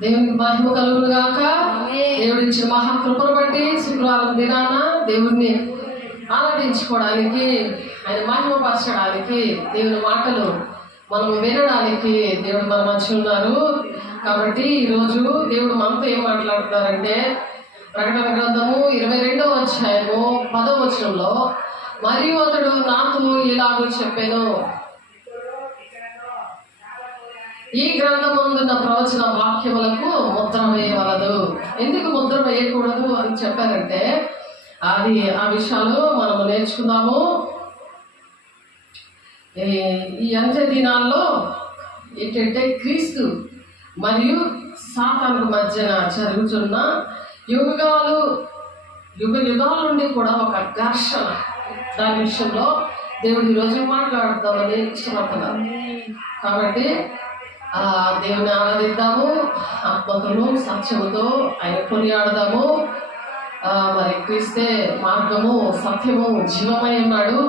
దేవునికి మహిమ కలుగును గాక. దేవుడి ఇచ్చిన మహాకృపను బట్టి శుక్రవారం దినాన దేవుడిని ఆరాధించుకోవడానికి, ఆయన మహిమపరచడానికి, దేవుని మాటలు మనం వినడానికి దేవుడు మన మధ్య ఉన్నారు. కాబట్టి ఈరోజు దేవుడు మనతో ఏం మాట్లాడుతున్నారంటే, ప్రకటన గ్రంథము 22వ అధ్యాయము 10వ వచనంలో, మరియు అతడు నాతో ఇలాగూ చెప్పాను, ఈ గ్రంథమందున్న ప్రవచన వాక్యములకు ముద్ర వేయవలదు. ఎందుకు ముద్ర వేయకూడదు అని చెప్పారంటే, ఆ విషయాలు మనము నేర్చుకుందాము. ఈ అంత్య దినాల్లో ఏంటంటే, క్రీస్తు మరియు సాతాను మధ్యన జరుగుతున్న యుగాల నుండి కూడా ఒక ఘర్షణ, దాని విషయంలో దేవుడు ఈరోజు మాట్లాడుతామని ఇష్టపడుతున్నారు. కాబట్టి దేవుని ఆరాధిద్దాము, ఆత్మతోను సత్యముతో ఆయన కొనియాడదాము. మరి క్రీస్తే మార్గము, సత్యము, జీవమై ఉన్నాడు.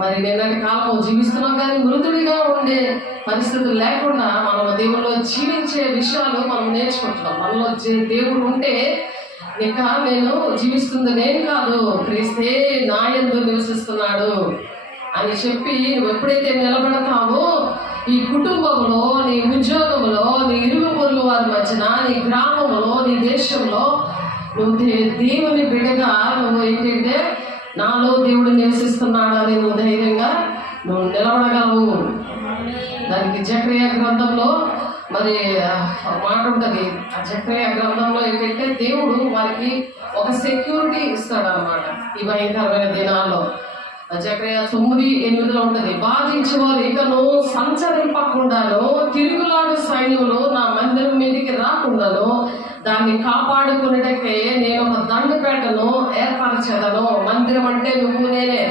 మరి నిన్నటి కాలము జీవిస్తున్నాం, కానీ మృతుడిగా ఉండే పరిస్థితులు లేకుండా మనం దేవుల్లో జీవించే విషయాలు మనం నేర్చుకుంటున్నాం. మనలో దేవుడు ఉంటే ఇంకా నేను జీవిస్తుంది నేను కాదు, క్రీస్తే నా యందు నివసిస్తున్నాడు అని చెప్పి నువ్వు ఎప్పుడైతే నిలబడతావో, ఈ కుటుంబంలో, నీ ఉద్యోగంలో, నీ ఇరుగు పొరుగు వారి మధ్యన, నీ గ్రామంలో, నీ దేశంలో నువ్వు దేవుని బిడ్డగా నువ్వు ఏంటంటే, నాలో దేవుడు నివసిస్తున్నాడు అని నువ్వు ధైర్యంగా నువ్వు నిలబడగలవు. దానికి జకర్యా గ్రంథంలో మరి మాట ఉంటుంది. ఆ జకర్యా గ్రంథంలో ఏంటంటే, దేవుడు వారికి ఒక సెక్యూరిటీ ఇస్తాడు అన్నమాట ఈ భయంకరమైన దినాల్లో. జకర్యా 9:8 ఉంటుంది, బాధించేవారు ఇకను సంచరింపకుండాను, తిరుగులాడు సైన్యములు నా మందిరం మీదకి రాకుండాను, దాన్ని కాపాడుకునేటకే నేను ఒక దండపేటను ఏర్పరచేదను. మందిరం అంటే నువ్వు నేనే.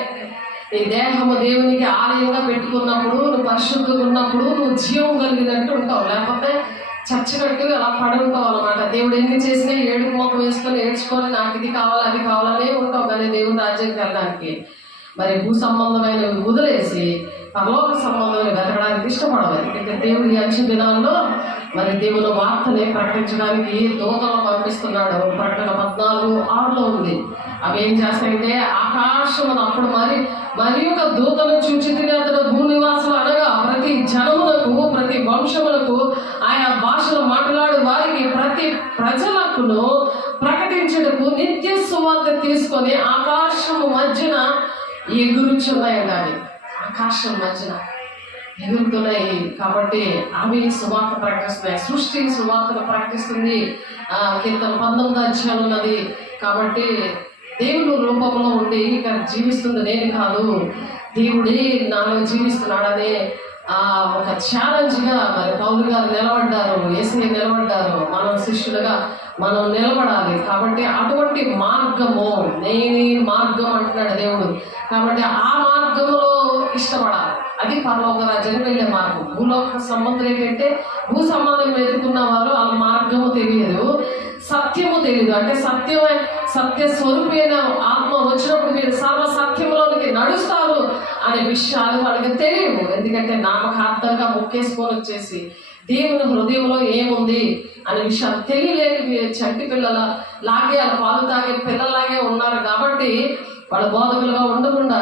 నీ దేహము దేవునికి ఆలయంగా పెట్టుకున్నప్పుడు, నువ్వు పరిశుద్ధంగా ఉన్నప్పుడు నువ్వు జీవం కలిగినట్టు ఉంటావు, లేకపోతే చచ్చినట్టు అలా పడి ఉంటావు అనమాట. దేవుడు ఎన్ని చేసినా ఏడుపు మొక్క వేసుకొని ఏడ్చుకొని నాకు ఇది కావాలి అది కావాలనే ఉంటావు, కానీ దేవుని రాజ్యానికి వెళ్ళడానికి మరి భూ సంబంధమైన వదిలేసి పరలోక సంబంధమైన వెతకడానికి ఇష్టపడదు. ఎందుకంటే దేవుడి అంచు దినాల్లో మరి దేవుని వార్తని ప్రకటించడానికి దూతలను పంపిస్తున్నాడు. ప్రకటన 14:6 ఉంది. అవి ఏం చేస్తాయంటే, ఆకాశం అప్పుడు మరి ఒక దూతను చూచి అతడు భూనివాసులు అనగా ప్రతి జనములకు, ప్రతి వంశములకు, ఆయా భాషలు మాట్లాడు వారికి, ప్రతి ప్రజలకును ప్రకటించుటకు నిత్య సువార్త తీసుకొని ఆకాశము మధ్యన ఎగురుచున్నాయండి. అవి ఆకాశం మధ్యన ఎగురుతున్నాయి. కాబట్టి అవి సువార్త ప్రకటిస్తున్నాయి. సృష్టి సువార్తను ప్రకటిస్తుంది. కీర్తన 19 అధ్యాయం ఉన్నది. కాబట్టి దేవుడు రూపంలో ఉండి ఇక్కడ జీవిస్తుంది నేను కాదు, దేవుడే నాలో జీవిస్తున్నాడనే ఒక ఛాలెంజ్గా మరి పౌలు గారు నిలబడ్డారు, యేసయ్య నిలబడ్డారు. మనం శిష్యులుగా మనం నిలబడాలి. కాబట్టి అటువంటి మార్గము, నేనే మార్గం అంటున్నాడు దేవుడు. కాబట్టి ఆ మార్గంలో ఇష్టపడాలి. అది పరలోక రాజ్యానికి వెళ్ళే మార్గం. భూలోక సంబంధం ఏంటంటే, భూ సంబంధం వెతుకున్న వారు ఆ మార్గము తెలియదు, సత్యము తెలియదు. అంటే సత్య స్వరూపైన ఆత్మ వచ్చినప్పుడు మీరు సర్వ సత్యంలోనికి నడుస్తారు అనే విషయాలు వాళ్ళకి తెలియవు. ఎందుకంటే నామకార్థంగా ముక్కేసుకొని వచ్చేసి దేవుని హృదయంలో ఏముంది అనే విషయాలు తెలియలేని చంటి పిల్లల లాగే, పాలు తాగే పిల్లలాగే ఉన్నారు. కాబట్టి వాళ్ళ బోధకులుగా ఉండకుండా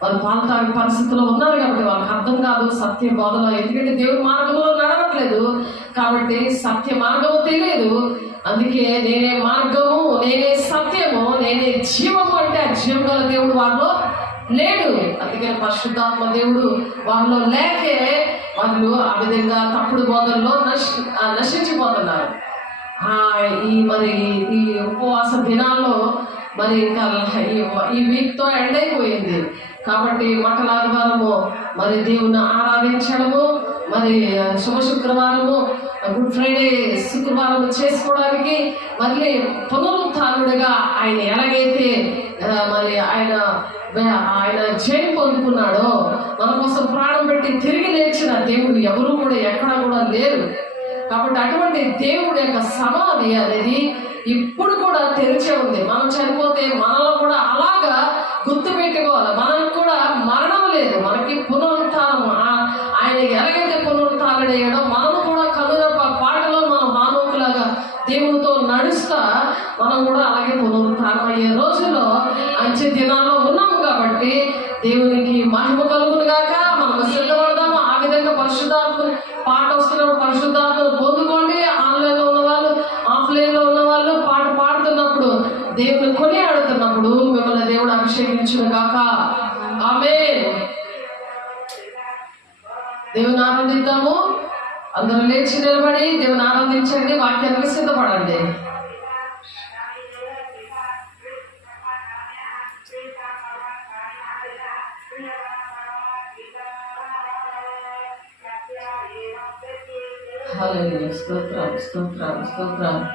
వాళ్ళు పాలు తాగే పరిస్థితుల్లో ఉన్నారు. కాబట్టి వాళ్ళకి అర్థం కాదు సత్య బోధలో. ఎందుకంటే దేవుని మార్గంలో నడవట్లేదు, కాబట్టి సత్య మార్గము తెలియదు. అందుకే నేనే మార్గము, నేనే సత్యము, నేనే జీవము అంటే ఆ జీవం గల దేవుడు వారిలో లేడు. అందుకని పరిశుద్ధాత్మ దేవుడు వారిలో లేకే వాళ్ళు ఆ విధంగా తప్పుడు బోధనలో నశించిపోతున్నారు. ఈ ఉపవాస దినాల్లో మరి ఇంకా ఈ వీక్తో ఎండ్ అయిపోయింది. కాబట్టి మట్టల ఆదివారము మరి దేవుని ఆరాధించడము, మరి శుభ శుక్రవారము, గుడ్ ఫ్రైడే శుక్రవారం చేసుకోవడానికి మళ్ళీ పునరుత్థానుడిగా ఆయన ఎలాగైతే మరి ఆయన జయం పొందుకున్నాడో, మన కోసం ప్రాణం పెట్టి తిరిగి లేచిన దేవుడు ఎవరు కూడా ఎక్కడా కూడా లేరు. కాబట్టి అటువంటి దేవుడి యొక్క సమాధి అనేది ఇప్పుడు కూడా తెరిచే ఉంది. మనం చనిపోతే మనలో కూడా అలాగా గుర్తు పెట్టుకోవాలి, మనకు కూడా మరణం లేదు, మనకి పునరుత్థానం. ఆయన ఎలాగైతే పునరుత్థానం అయ్యాడో మనము కూడా కనుల పాటలో మనం హానోకుల దేవునితో నడుస్తా మనం కూడా అలాగే పునరుత్థానమయ్యే రోజుల్లో అంచె దినాల్లో ఉన్నాము కాబట్టి దేవునికి మహిమ కలుగును గాక. మనం సిద్ధపడదాము. ఆ విధంగా పరిశుద్ధాత్మ పాట వస్తున్నప్పుడు పరిశుద్ధాత్మను పొందుకోండి. ఆన్లైన్లో ఉన్నవాళ్ళు, ఆఫ్లైన్లో ఉన్నవాళ్ళు పాట పాడుతున్నప్పుడు, దేవుని కొనియాడుతున్నప్పుడు మిమ్మల్ని దేవుడు అభిషేకించును గాక. ఆమేన్. దేవుని ఆరాధిద్దాము. అందరూ లేచి నిలబడి దేవుని ఆరాధించండి. వాక్యానికి సిద్ధపడండి. హల్లెలూయా. స్తోత్రం, స్తోత్రం, స్తోత్రం.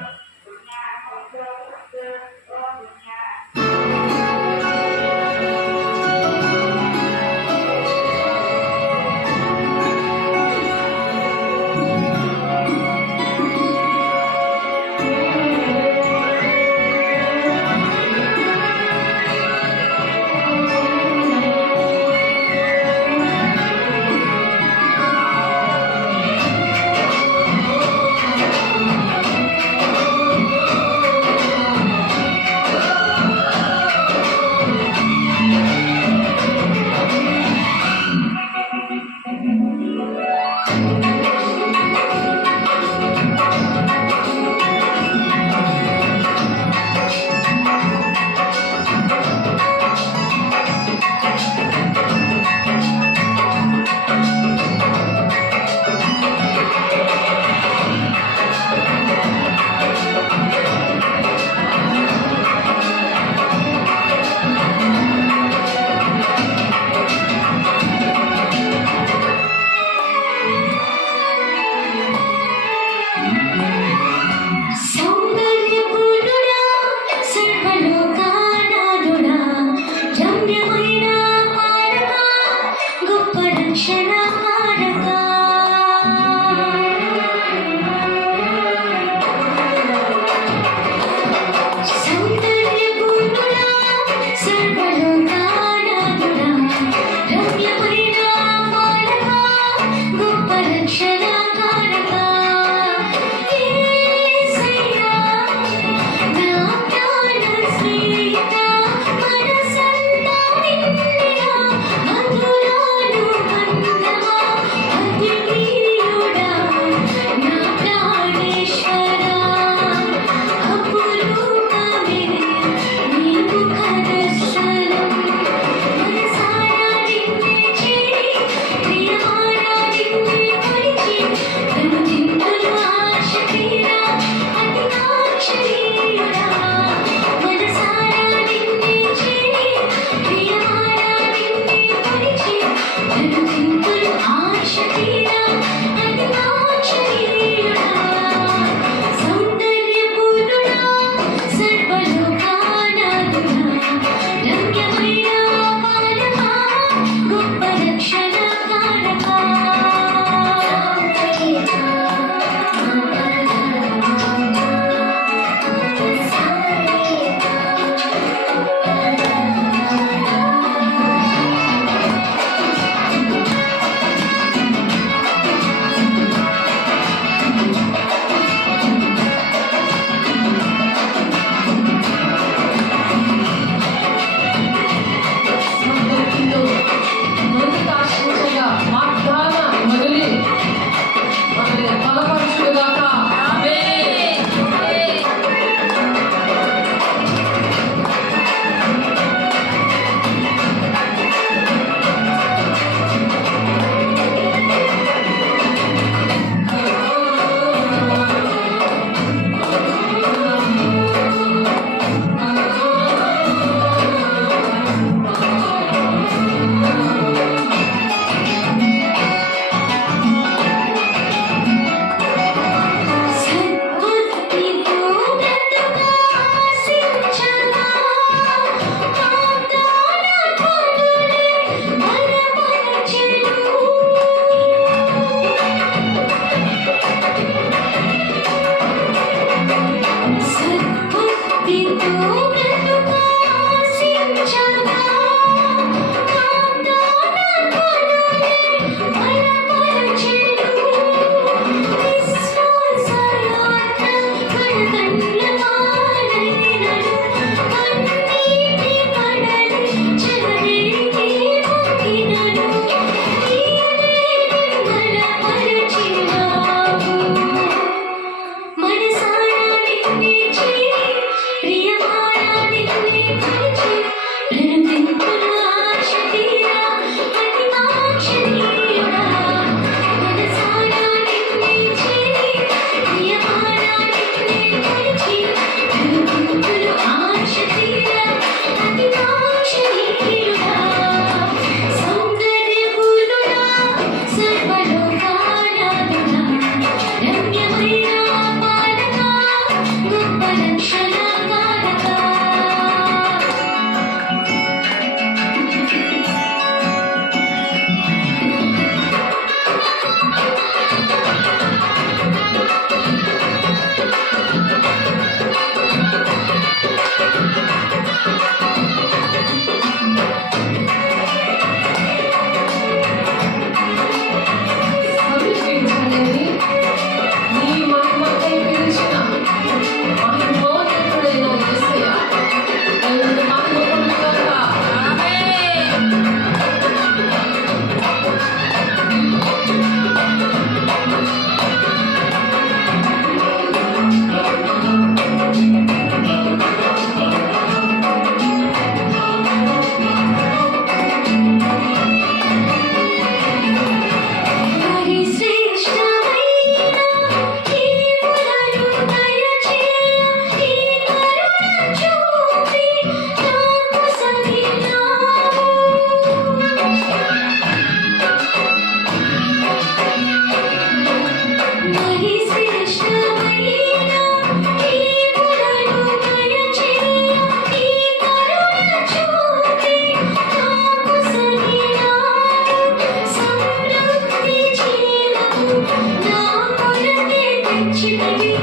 Thank you.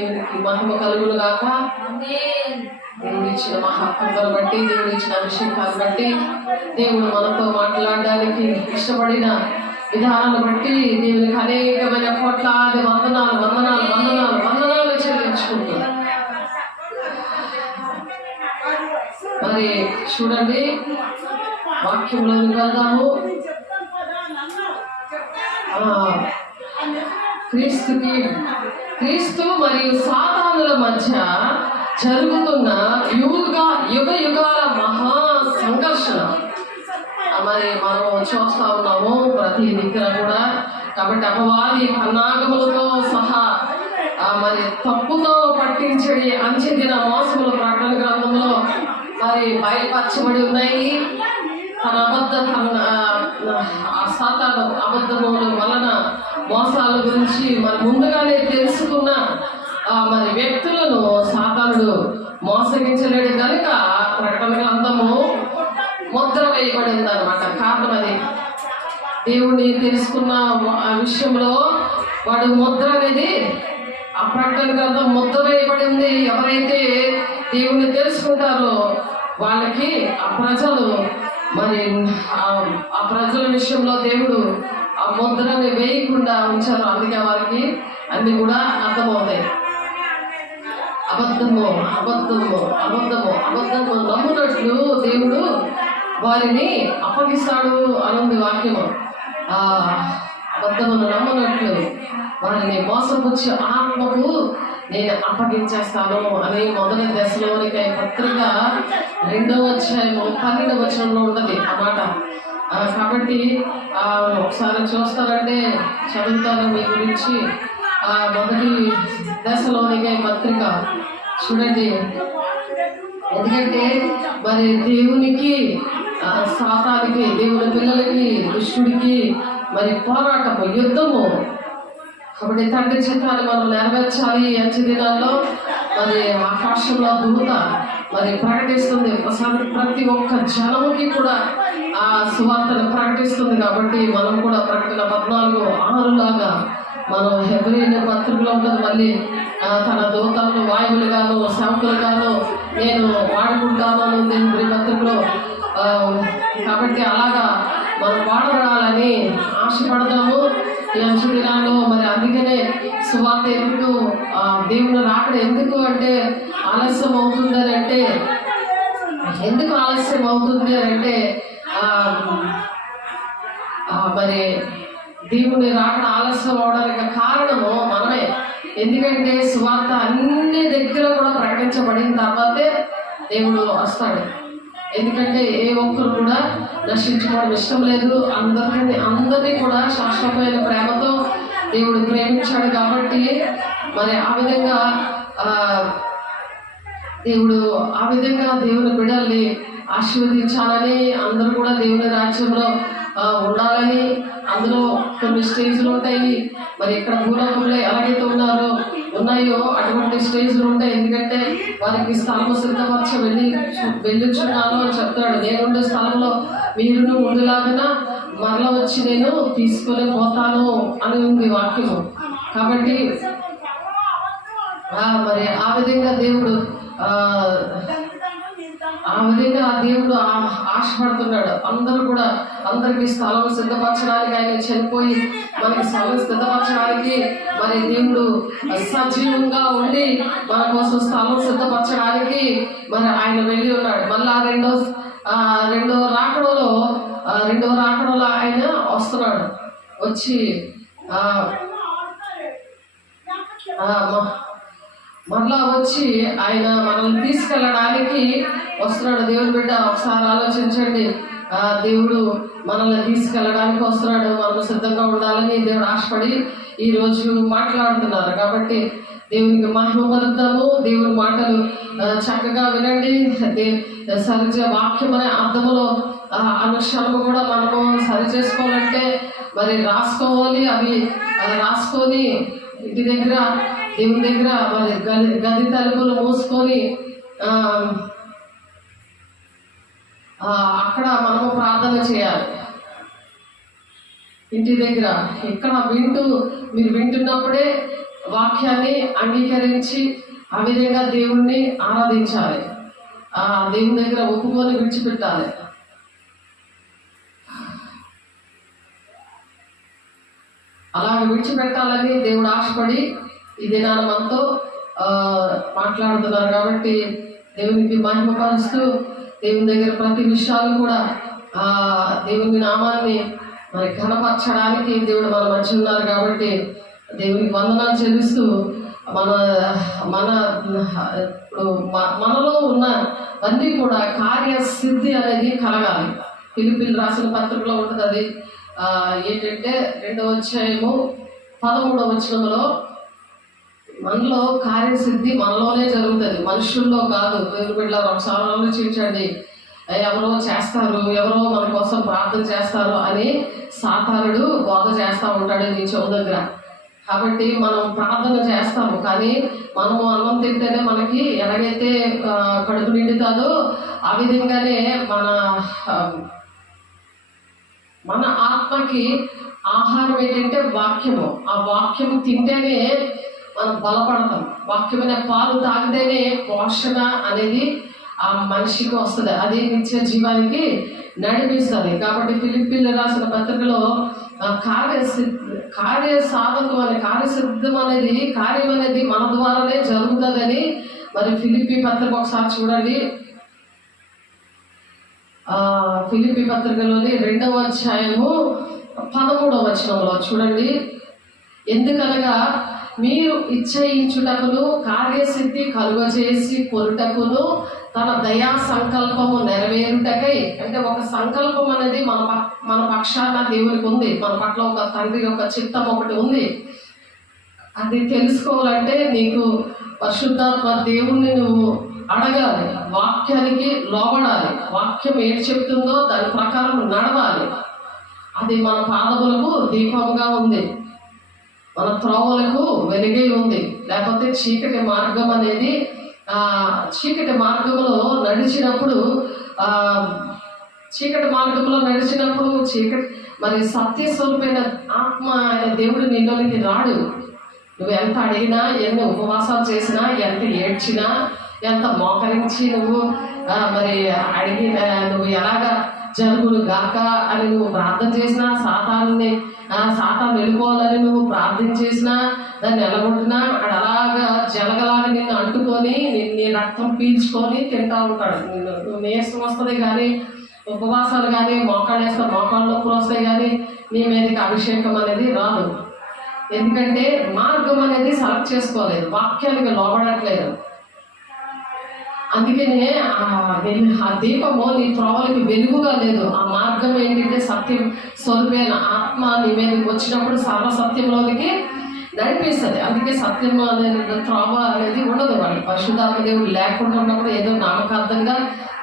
దేవునికి మహిమ కలుగును గాక. దేవుడు ఇచ్చిన మహాత్మను బట్టి, దేవుడు ఇచ్చిన అభిషేకాన్ని బట్టి, దేవుడు మనతో మాట్లాడడానికి ఇష్టపడిన విధానాన్ని బట్టి దేవునికి అనేకమైన కోట్లాది వందనాలు వందనాలు వందనాలు వందనాలు చెల్లించుకుంటున్నాం. మరి చూడండి, వాక్యంలోకి వెళ్దాము. క్రీస్తు మరియు సాతానుల మధ్య జరుగుతున్న యుగ యుగాల మహా సంఘర్షణ మరి మనం చూస్తా ఉన్నాము ప్రతి దగ్గర కూడా. కాబట్టి అపవాది పన్నాగములతో సహా మరి తప్పుతో పట్టించడి అంచెదిన మోసముల ప్రకటన గ్రంథంలో మరి బయలుపరచబడి ఉన్నాయి. తన సాతాను అబద్ధముల వలన మోసాల గురించి మరి ముందుగానే తెలుసుకున్న మరి వ్యక్తులను సాతానుడు మోసగించలేడు కనుక ప్రకటన గ్రంథము ముద్ర వేయబడి ఉందన్నమాట. కారణం అది దేవుడిని తెలుసుకున్న విషయంలో వాడు ముద్ర అనేది ఆ ప్రకటన గ్రంథం ముద్ర వేయబడి ఉంది. ఎవరైతే దేవుణ్ణి తెలుసుకుంటారో వాళ్ళకి ఆ ప్రజలు మరి ఆ ప్రజల విషయంలో దేవుడు ఆ ముద్రని వేయకుండా ఉంచారు. అందుకే వారికి అన్ని కూడా అర్థమవుతాయి. అబద్ధము అబద్ధము అబద్ధము అబద్ధము నమ్మునట్లు దేవుడు వారిని అప్పగిస్తాడు అనుంది వాక్యము. అబద్ధమును నమ్మునట్లు వారిని మోసపుచ్చే ఆత్మకు నేను అప్పగించేస్తాను అని మొదటి దశలోనికై పత్రిక 2వ అధ్యాయము 12వ వచనంలో ఉన్నది ఆ మాట. కాబట్టి ఒకసారి చూస్తారంటే చదువుతాను మీ గురించి. మొదటి దశలోనికై పత్రిక చూడండి. ఎందుకంటే మరి దేవునికి సాతానికి, దేవుని పిల్లలకి, దుష్టుడికి మరి పోరాటము, యుద్ధము. కాబట్టి తండ్రి చిత్తాన్ని మనం నెరవేర్చాలి. అంచె దినాల్లో మరి ఆకాశంలో దూత మరి ప్రకటిస్తుంది, ప్రతి ఒక్క జనముకి కూడా ఆ సువార్తను ప్రకటిస్తుంది. కాబట్టి మనం కూడా ప్రకటన 14:6 లాగా మనం హెబ్రీయుల పత్రికలో ఉంటుంది. మళ్ళీ తన దూతలను వాయువులుగాను సేవకులుగాను నేను వాడుకుంటాను అని హెబ్రీ పత్రికలో. కాబట్టి అలాగా మనం వాడబడాలని ఆశపడదాము ఈ అంచు దినాల్లో. మరి అందుకనే సువార్త ఎందుకు, దేవుని రాకడ ఎందుకు అంటే ఆలస్యం అవుతుందని అంటే, ఎందుకు ఆలస్యం అవుతుంది అని అంటే మరి దేవుని రాకడ ఆలస్యం అవడానికి కారణము మనమే. ఎందుకంటే సువార్త అన్ని దగ్గర కూడా ప్రకటించబడిన తర్వాతే దేవుడు వస్తాడు. ఎందుకంటే ఏ ఒక్కరు కూడా నశించుకోవడం ఇష్టం లేదు. అందరినీ కూడా శాశ్వతమైన ప్రేమతో దేవుడు ప్రేమించాడు. కాబట్టి మరి ఆ విధంగా దేవుని బిడ్డల్ని ఆశీర్వదించాలని, అందరూ కూడా దేవుని రాజ్యంలో ఉండాలని. అందులో కొన్ని స్టేజ్లు ఉంటాయి. మరి ఇక్కడ భూలోకంలో ఎలాగైతే ఉన్నాయో అటువంటి స్టేజ్లు ఉంటాయి. ఎందుకంటే వారికి స్థలము సిద్ధపరచ వెళ్ళుచున్నాను అని చెప్తాడు. నేనుండే స్థలంలో మీరును ఉండేలాగా మరలా వచ్చి నేను తీసుకొని పోతాను అని ఉంది వాక్యము. కాబట్టి మరి ఆ విధంగా దేవుడు ఆశపడుతున్నాడు. అందరూ కూడా అందరికి స్థలం సిద్ధపరచడానికి, ఆయన చనిపోయి మనకి స్థలం సిద్ధపరచడానికి మరి దేవుడు సజీవంగా ఉండి మన కోసం స్థలం సిద్ధపరచడానికి మరి ఆయన వెళ్ళి ఉన్నాడు. మళ్ళా రెండవ రాకడలో ఆయన వస్తున్నాడు. వచ్చి మరలా వచ్చి ఆయన మనల్ని తీసుకెళ్ళడానికి వస్తున్నాడు. దేవుని బిడ్డ ఒకసారి ఆలోచించండి. దేవుడు మనల్ని తీసుకెళ్ళడానికి వస్తున్నాడు. మనం సిద్ధంగా ఉండాలని దేవుడు ఆశపడి ఈరోజు మాట్లాడుతున్నారు. కాబట్టి దేవునికి మహిమ పలుకుతాము. దేవుని మాటలు చక్కగా వినండి. వాక్యం అనే అర్థములో అనుక్షణము కూడా మనము సరి చేసుకోవాలంటే మరి రాసుకోవాలి. అవి రాసుకొని ఇంటి దగ్గర, దేవుని దగ్గర మరి గది తలుపులు మూసుకొని అక్కడ మనము ప్రార్థన చేయాలి. ఇంటి దగ్గర ఇక్కడ మీరు వింటున్నప్పుడే వాక్యాన్ని అంగీకరించి ఆ విధంగా దేవుణ్ణి ఆరాధించాలి. ఆ దేవుని దగ్గర ఒప్పుకొని విడిచిపెట్టాలి. అలాగ విడిచిపెట్టాలని దేవుడు ఆశపడి ఈ దినాన మనతో మాట్లాడుతున్నారు. కాబట్టి దేవునికి మహిమపరుస్తూ దేవుని దగ్గర ప్రతి విషయాలు కూడా దేవుని నామాన్ని మరి ఘనపరచడానికి దేవుడు మన మధ్య ఉన్నారు. కాబట్టి దేవునికి వందనాలు చెల్లిస్తూ మన మన ఇప్పుడు మనలో ఉన్న అన్నీ కూడా కార్యసిద్ధి అనేది కలగాలి. ఫిలిప్పీలు రాసిన పత్రికలో ఉంటుంది. అది ఏంటంటే 2వ అధ్యాయము 13వ వచనంలో మనలో కార్యసిద్ధి మనలోనే జరుగుతుంది, మనుషుల్లో కాదు. దేవుని బిడ్డలారా ఒకసారి ఆలోచించండి. ఎవరో చేస్తారు, ఎవరో మన కోసం ప్రార్థన చేస్తారు అని సాతానుడు బోధ చేస్తూ ఉంటాడు నీ చెవు దగ్గర. కాబట్టి మనం ప్రార్థన చేస్తాము, కానీ మనము అన్నం తింటేనే మనకి ఎలాగైతే కడుపు నిండుతుందో ఆ విధంగానే మన ఆత్మకి ఆహారం ఏంటంటే వాక్యము. ఆ వాక్యము తింటేనే మనం బలపడతాం. వాక్యమైన పాలు తాగితేనే పోషణ అనేది ఆ మనిషికి వస్తుంది, అది నిత్య జీవానికి నడిపిస్తుంది. కాబట్టి ఫిలిప్పీలు రాసిన పత్రికలో కార్యసాధకం అని కార్యసిద్ధం అనేది కార్యం అనేది మన ద్వారానే జరుగుతుందని మరి ఫిలిప్పీ పత్రిక ఒకసారి చూడండి. ఫిలిప్పీ పత్రికలోని 2వ అధ్యాయము 13వ వచనంలో చూడండి. ఎందుకనగా మీరు ఇచ్చయించుటకును కార్యసిద్ధి కలుగజేసి కొరుటకును తన దయా సంకల్పము నెరవేరుటకై, అంటే ఒక సంకల్పం అనేది మన పక్షాన దేవునికి ఉంది. మన పట్ల ఒక తండ్రి యొక్క చిత్తం ఒకటి ఉంది. అది తెలుసుకోవాలంటే నీకు పరిశుద్ధాత్మ దేవుణ్ణి నువ్వు అడగాలి, వాక్యానికి లోబడాలి, వాక్యం ఏది చెప్తుందో దాని ప్రకారం నడవాలి. అది మన పాదములకు దీపంగా ఉంది, మన త్రోవలకు వెలుగై ఉంది. లేకపోతే చీకటి మార్గం అనేది చీకటి మార్గంలో నడిచినప్పుడు మరి సత్య స్వరూపమైన ఆత్మ అయిన దేవుడు నిన్నుకి రాడు. నువ్వు ఎంత అడిగినా, ఎన్ని ఉపవాసాలు చేసినా, ఎంత ఏడ్చినా, ఎంత మోకరించి నువ్వు మరి అడిగిన నువ్వు ఎలాగా జరుగులు గాక అని నువ్వు ప్రార్థన చేసినా, సాతాను వెళ్ళిపోవాలని నువ్వు ప్రార్థన చేసినా, దాన్ని ఎలగొట్టినా అది అలాగా జలగలాగా నిన్ను అంటుకొని నీ రక్తం పీల్చుకొని తింటా ఉంటాడు. నువ్వు నీరసం వస్తుంది కానీ, ఉపవాసాలు కానీ, మోకాళ్ళు వేస్తే మోకాళ్ళ నొప్పులు వస్తాయి కానీ నీ మీదకి అభిషేకం అనేది రాదు. ఎందుకంటే మార్గం అనేది సెలెక్ట్ చేసుకోలేదు, వాక్యానికి లోబడట్లేదు. అందుకనే ఆ దీపము నీ త్రోవలకి వెలుగుగా లేదు. ఆ మార్గం ఏంటంటే సత్యం స్వరూపైన ఆత్మ నీ మీదకి వచ్చినప్పుడు సర్వసత్యంలోనికి నడిపిస్తుంది. అందుకే సత్యం అనేది త్రోవ అనేది ఉండదు. వాళ్ళు పరిశుద్ధాత్మ దేవుడు లేకుండా ఉన్నప్పుడు ఏదో నామకార్థంగా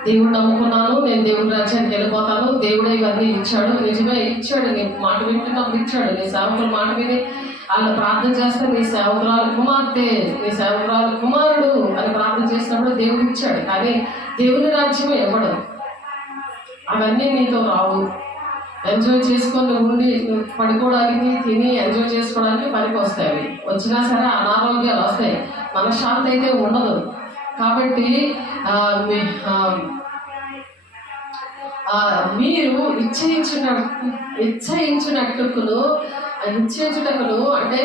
దేవుడు నమ్ముకున్నాను, నేను దేవుడి రాజ్యానికి వెళ్ళిపోతాను, దేవుడే ఇవన్నీ ఇచ్చాడు. నిజమే ఇచ్చాడు, నీ మాట వింటున్నప్పుడు ఇచ్చాడు. నీ సేవకుల మాట విని వాళ్ళు ప్రార్థన చేస్తే నీ సేవకురాలు కుమార్తె, నీ సేవకురాలు కుమారుడు అని ప్రార్థన చేసినప్పుడు దేవుడు ఇచ్చాడు. కానీ దేవుని రాజ్యం ఇవ్వడు. అవన్నీ నీతో రావు. ఎంజాయ్ చేసుకొని ఉండి పడుకోవడానికి, తిని ఎంజాయ్ చేసుకోవడానికి పనికి వస్తాయి. అవి వచ్చినా సరే అనారోగ్యాలు వస్తాయి, మనశ్శాంతి అయితే ఉండదు. కాబట్టి మీరు ఇచ్చేయించుటకును అంటే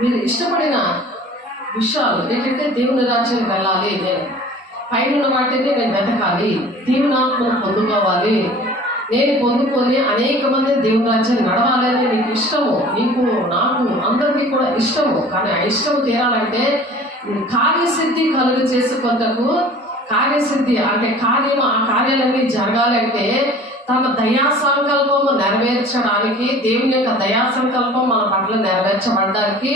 మీరు ఇష్టపడిన విషయాలు ఏంటంటే దేవుని రాజ్యానికి వెళ్ళాలి, నేను పైన వాటిని నేను వెతకాలి, దేవుని ఆత్మను పొందుకోవాలి, నేను పొందుకొని అనేక మంది దేవుని రాజ్యాన్ని నడవాలి అని నీకు ఇష్టము. నీకు, నాకు, అందరికీ కూడా ఇష్టము. కానీ ఆ ఇష్టం తీరాలంటే కార్యసిద్ధి కలుగు చేసుకొంతకు, కార్యసిద్ధి అంటే ఆ కార్యాలన్నీ జరగాలంటే తమ దయా సంకల్పము నెరవేర్చడానికి, దేవుని యొక్క దయా సంకల్పం మన పట్ల నెరవేర్చబడడానికి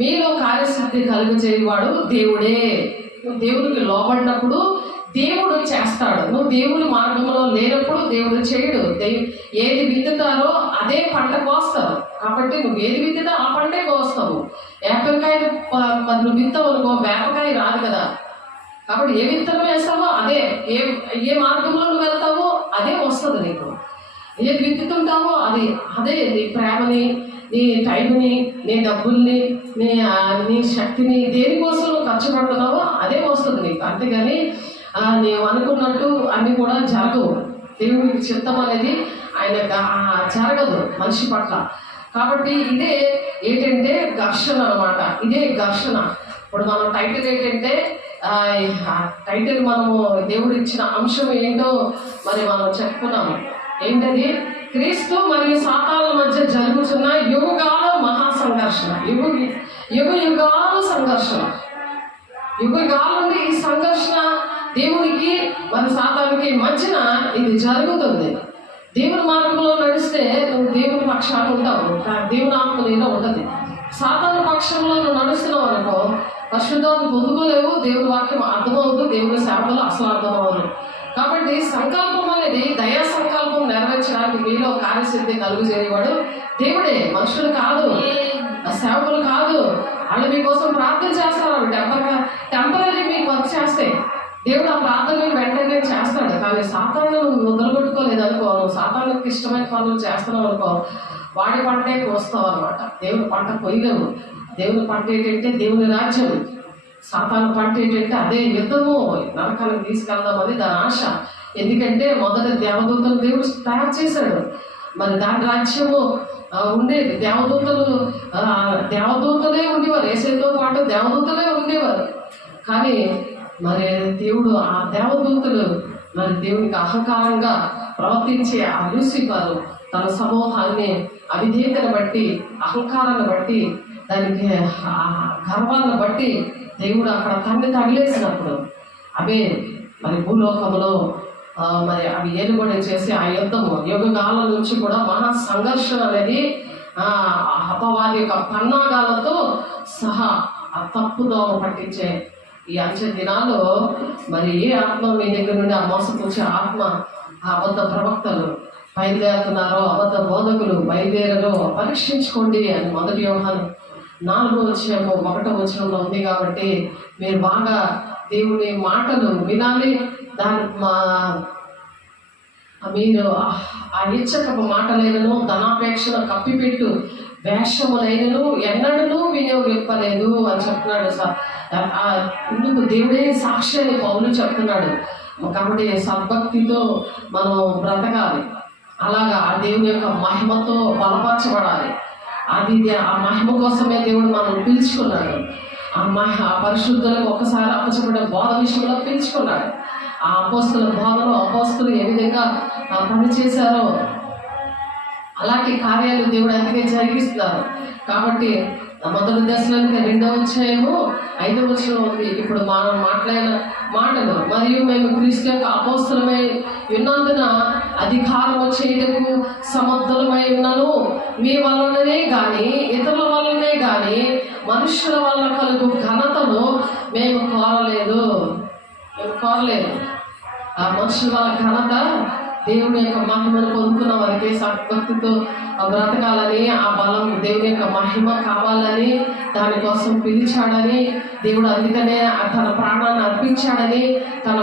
మీలో కార్యసిద్ధి కలుగు చేయవాడు దేవుడే. నువ్వు దేవుడికి లోబడినప్పుడు దేవుడు చేస్తాడు. నువ్వు దేవుని మార్గంలో లేనప్పుడు దేవుడు చేయడు. ఏది విత్తుతారో అదే పంట కోస్తారు. కాబట్టి నువ్వు ఏది విత్తుతా ఆ పంటే కోస్తావు. వేపకాయలు నువ్వు విత్తవు అనుకో, వేపకాయ రాదు కదా. కాబట్టి ఏ విత్తనం వేస్తావో అదే, ఏ మార్గంలో నువ్వు వెళ్తావో అదే వస్తుంది నీకు. ఏది విత్తుతుంటావో అదే నీ ప్రేమని, నీ టైంని, నీ డబ్బుల్ని, నీ శక్తిని దేనికోసం నువ్వు ఖర్చు పెడుతున్నావో అదే వస్తుంది నీకు. అంతేగాని నీవు అనుకున్నట్టు అన్నీ కూడా జరగవు. దేవుడికి చిత్తం అనేది ఆయన జరగదు మనిషి పట్ల. కాబట్టి ఇదే ఏంటంటే ఘర్షణ అన్నమాట. ఇదే ఘర్షణ. ఇప్పుడు మనం టైటిల్ ఏంటంటే టైటిల్ మనము దేవుడు ఇచ్చిన అంశం ఏంటో మరి మనం చెప్పుకున్నాము. ఏంటది? క్రీస్తు మరియు సాతానుల మధ్య జరుగుతున్న యుగాల మహాసంఘర్షణ. యుగాల సంఘర్షణ. యుగాల ఈ సంఘర్షణ దేవునికి మరి సాతానుకి మధ్యన ఇది జరుగుతుంది. దేవుని మార్గంలో నడిస్తే నువ్వు దేవుని పక్షాన ఉంటావు, దేవుని ఆత్మ నీలో ఉంటుంది. సాతాను పక్షంలో నువ్వు నడుస్తున్నావు అనుకో, పరిశుద్ధాన్ని పొందుకోలేవు, దేవుని వాక్యం అర్థమవుతుంది, దేవుని సేవలు అసలు అర్థమవుతుంది. కాబట్టి సంకల్పం అనేది దయా సంకల్పం నెరవేర్చడానికి మీలో కార్యసిద్ధి కలుగు చేయవాడు దేవుడే, మనుషులు కాదు, సేవకులు కాదు. వాళ్ళు మీకోసం ప్రార్థన చేస్తారు, టెంపరీ మీకు వర్క్ చేస్తే దేవుడు ఆ ప్రార్థన వెంటనే చేస్తాడు. కానీ సాతాను నువ్వు వదలగొట్టుకోలేదు అనుకో, నువ్వు సాతానుకి ఇష్టమైన పనులు చేస్తున్నావు అనుకో, వాడి పంటే కోస్తావు అనమాట. దేవుని పంట కొయ్యలేవు. దేవుని పంట ఏంటంటే దేవుని రాజ్యం. సాతాను పంట ఏంటంటే అదే యుద్ధము, నరకానికి తీసుకెళ్దామని దాని ఆశ. ఎందుకంటే మొదట దేవదూతలు దేవుడు తయారు చేశాడు. మరి దాని రాజ్యము ఉండేది. దేవదూతలే ఉండేవారు, యేసుతో పాటు దేవదూతలే ఉండేవారు. కానీ మరి దేవుడు ఆ దేవదూతలు మరి దేవునికి అహంకారంగా ప్రవర్తించే ఆ లూసిఫరు తన సమూహాన్ని అవిధేయతను బట్టి, అహంకారాన్ని బట్టి, దానికి గర్వాన్ని బట్టి దేవుడు అక్కడ తగిలేసినప్పుడు అవే మరి భూలోకంలో మరి అవి ఏలుబడి చేసి ఆ యుద్ధము యుగకాలం నుంచి కూడా మహా సంఘర్షణ అనేది అపవాది యొక్క పన్నాగాలతో సహా ఆ తప్పుదోవ పట్టించే ఈ అంచె దినాల్లో మరి ఏ ఆత్మ మీ దగ్గర నుండి ఆ మోసపూచే ఆత్మ, ఆ అబద్ధ ప్రవక్తలు బయలుదేరుతున్నారో, అబద్ధ బోధకులు బయలుదేరో పరీక్షించుకోండి అని 1 యోహాను 4:1 ఉంది. కాబట్టి మీరు బాగా దేవుని మాటలు వినాలి. మీరు ఆ ఇచ్చకపు మాటలైనను ధనాపేక్షను కప్పిపెట్టు వేషములైనను ఎన్నడూ వినియోగింపలేదు అని చెప్తున్నాడు. ఇందుకు దేవుడే సాక్షి అని పౌలు చెప్తున్నాడు. కాబట్టి సద్భక్తితో మనం బ్రతకాలి. అలాగా ఆ దేవుని యొక్క మహిమతో బలపరచబడాలి. ఆ మహిమ కోసమే దేవుడు మనం పిలుచుకున్నాడు. ఆ పరిశుద్ధులకు ఒకసారి అప్పచెప్పడం బోధ విషయంలో పిలుచుకున్నాడు. ఆ అపోస్తుల బోధలో అపోస్తులు ఏ విధంగా పనిచేశారో అలాంటి కార్యాలు దేవుడు అందుకే జరిగిస్తున్నారు. కాబట్టి 1 దశలోనికి 2:5 ఉంది. ఇప్పుడు మనం మాట్లాడిన మాటలు, మరియు మేము క్రీస్తు యొక్క అపోస్తులమై ఉన్నందున అధికారము చేయటకు సమర్థులమై ఉన్నను, మీ వలననే కానీ ఇతరుల వలనే కానీ మనుషుల వల్ల కలుగు ఘనతను మేము కోరలేదు. ఆ మనుషుల వల్ల ఘనత దేవుని యొక్క మహిమను పొందుకున్న వారికి సద్భక్తితో బ్రతకాలని, ఆ బలం దేవుని యొక్క మహిమ కావాలని, దానికోసం పిలిచాడని దేవుడు అందుకనే తన ప్రాణాన్ని అర్పించాడని, తన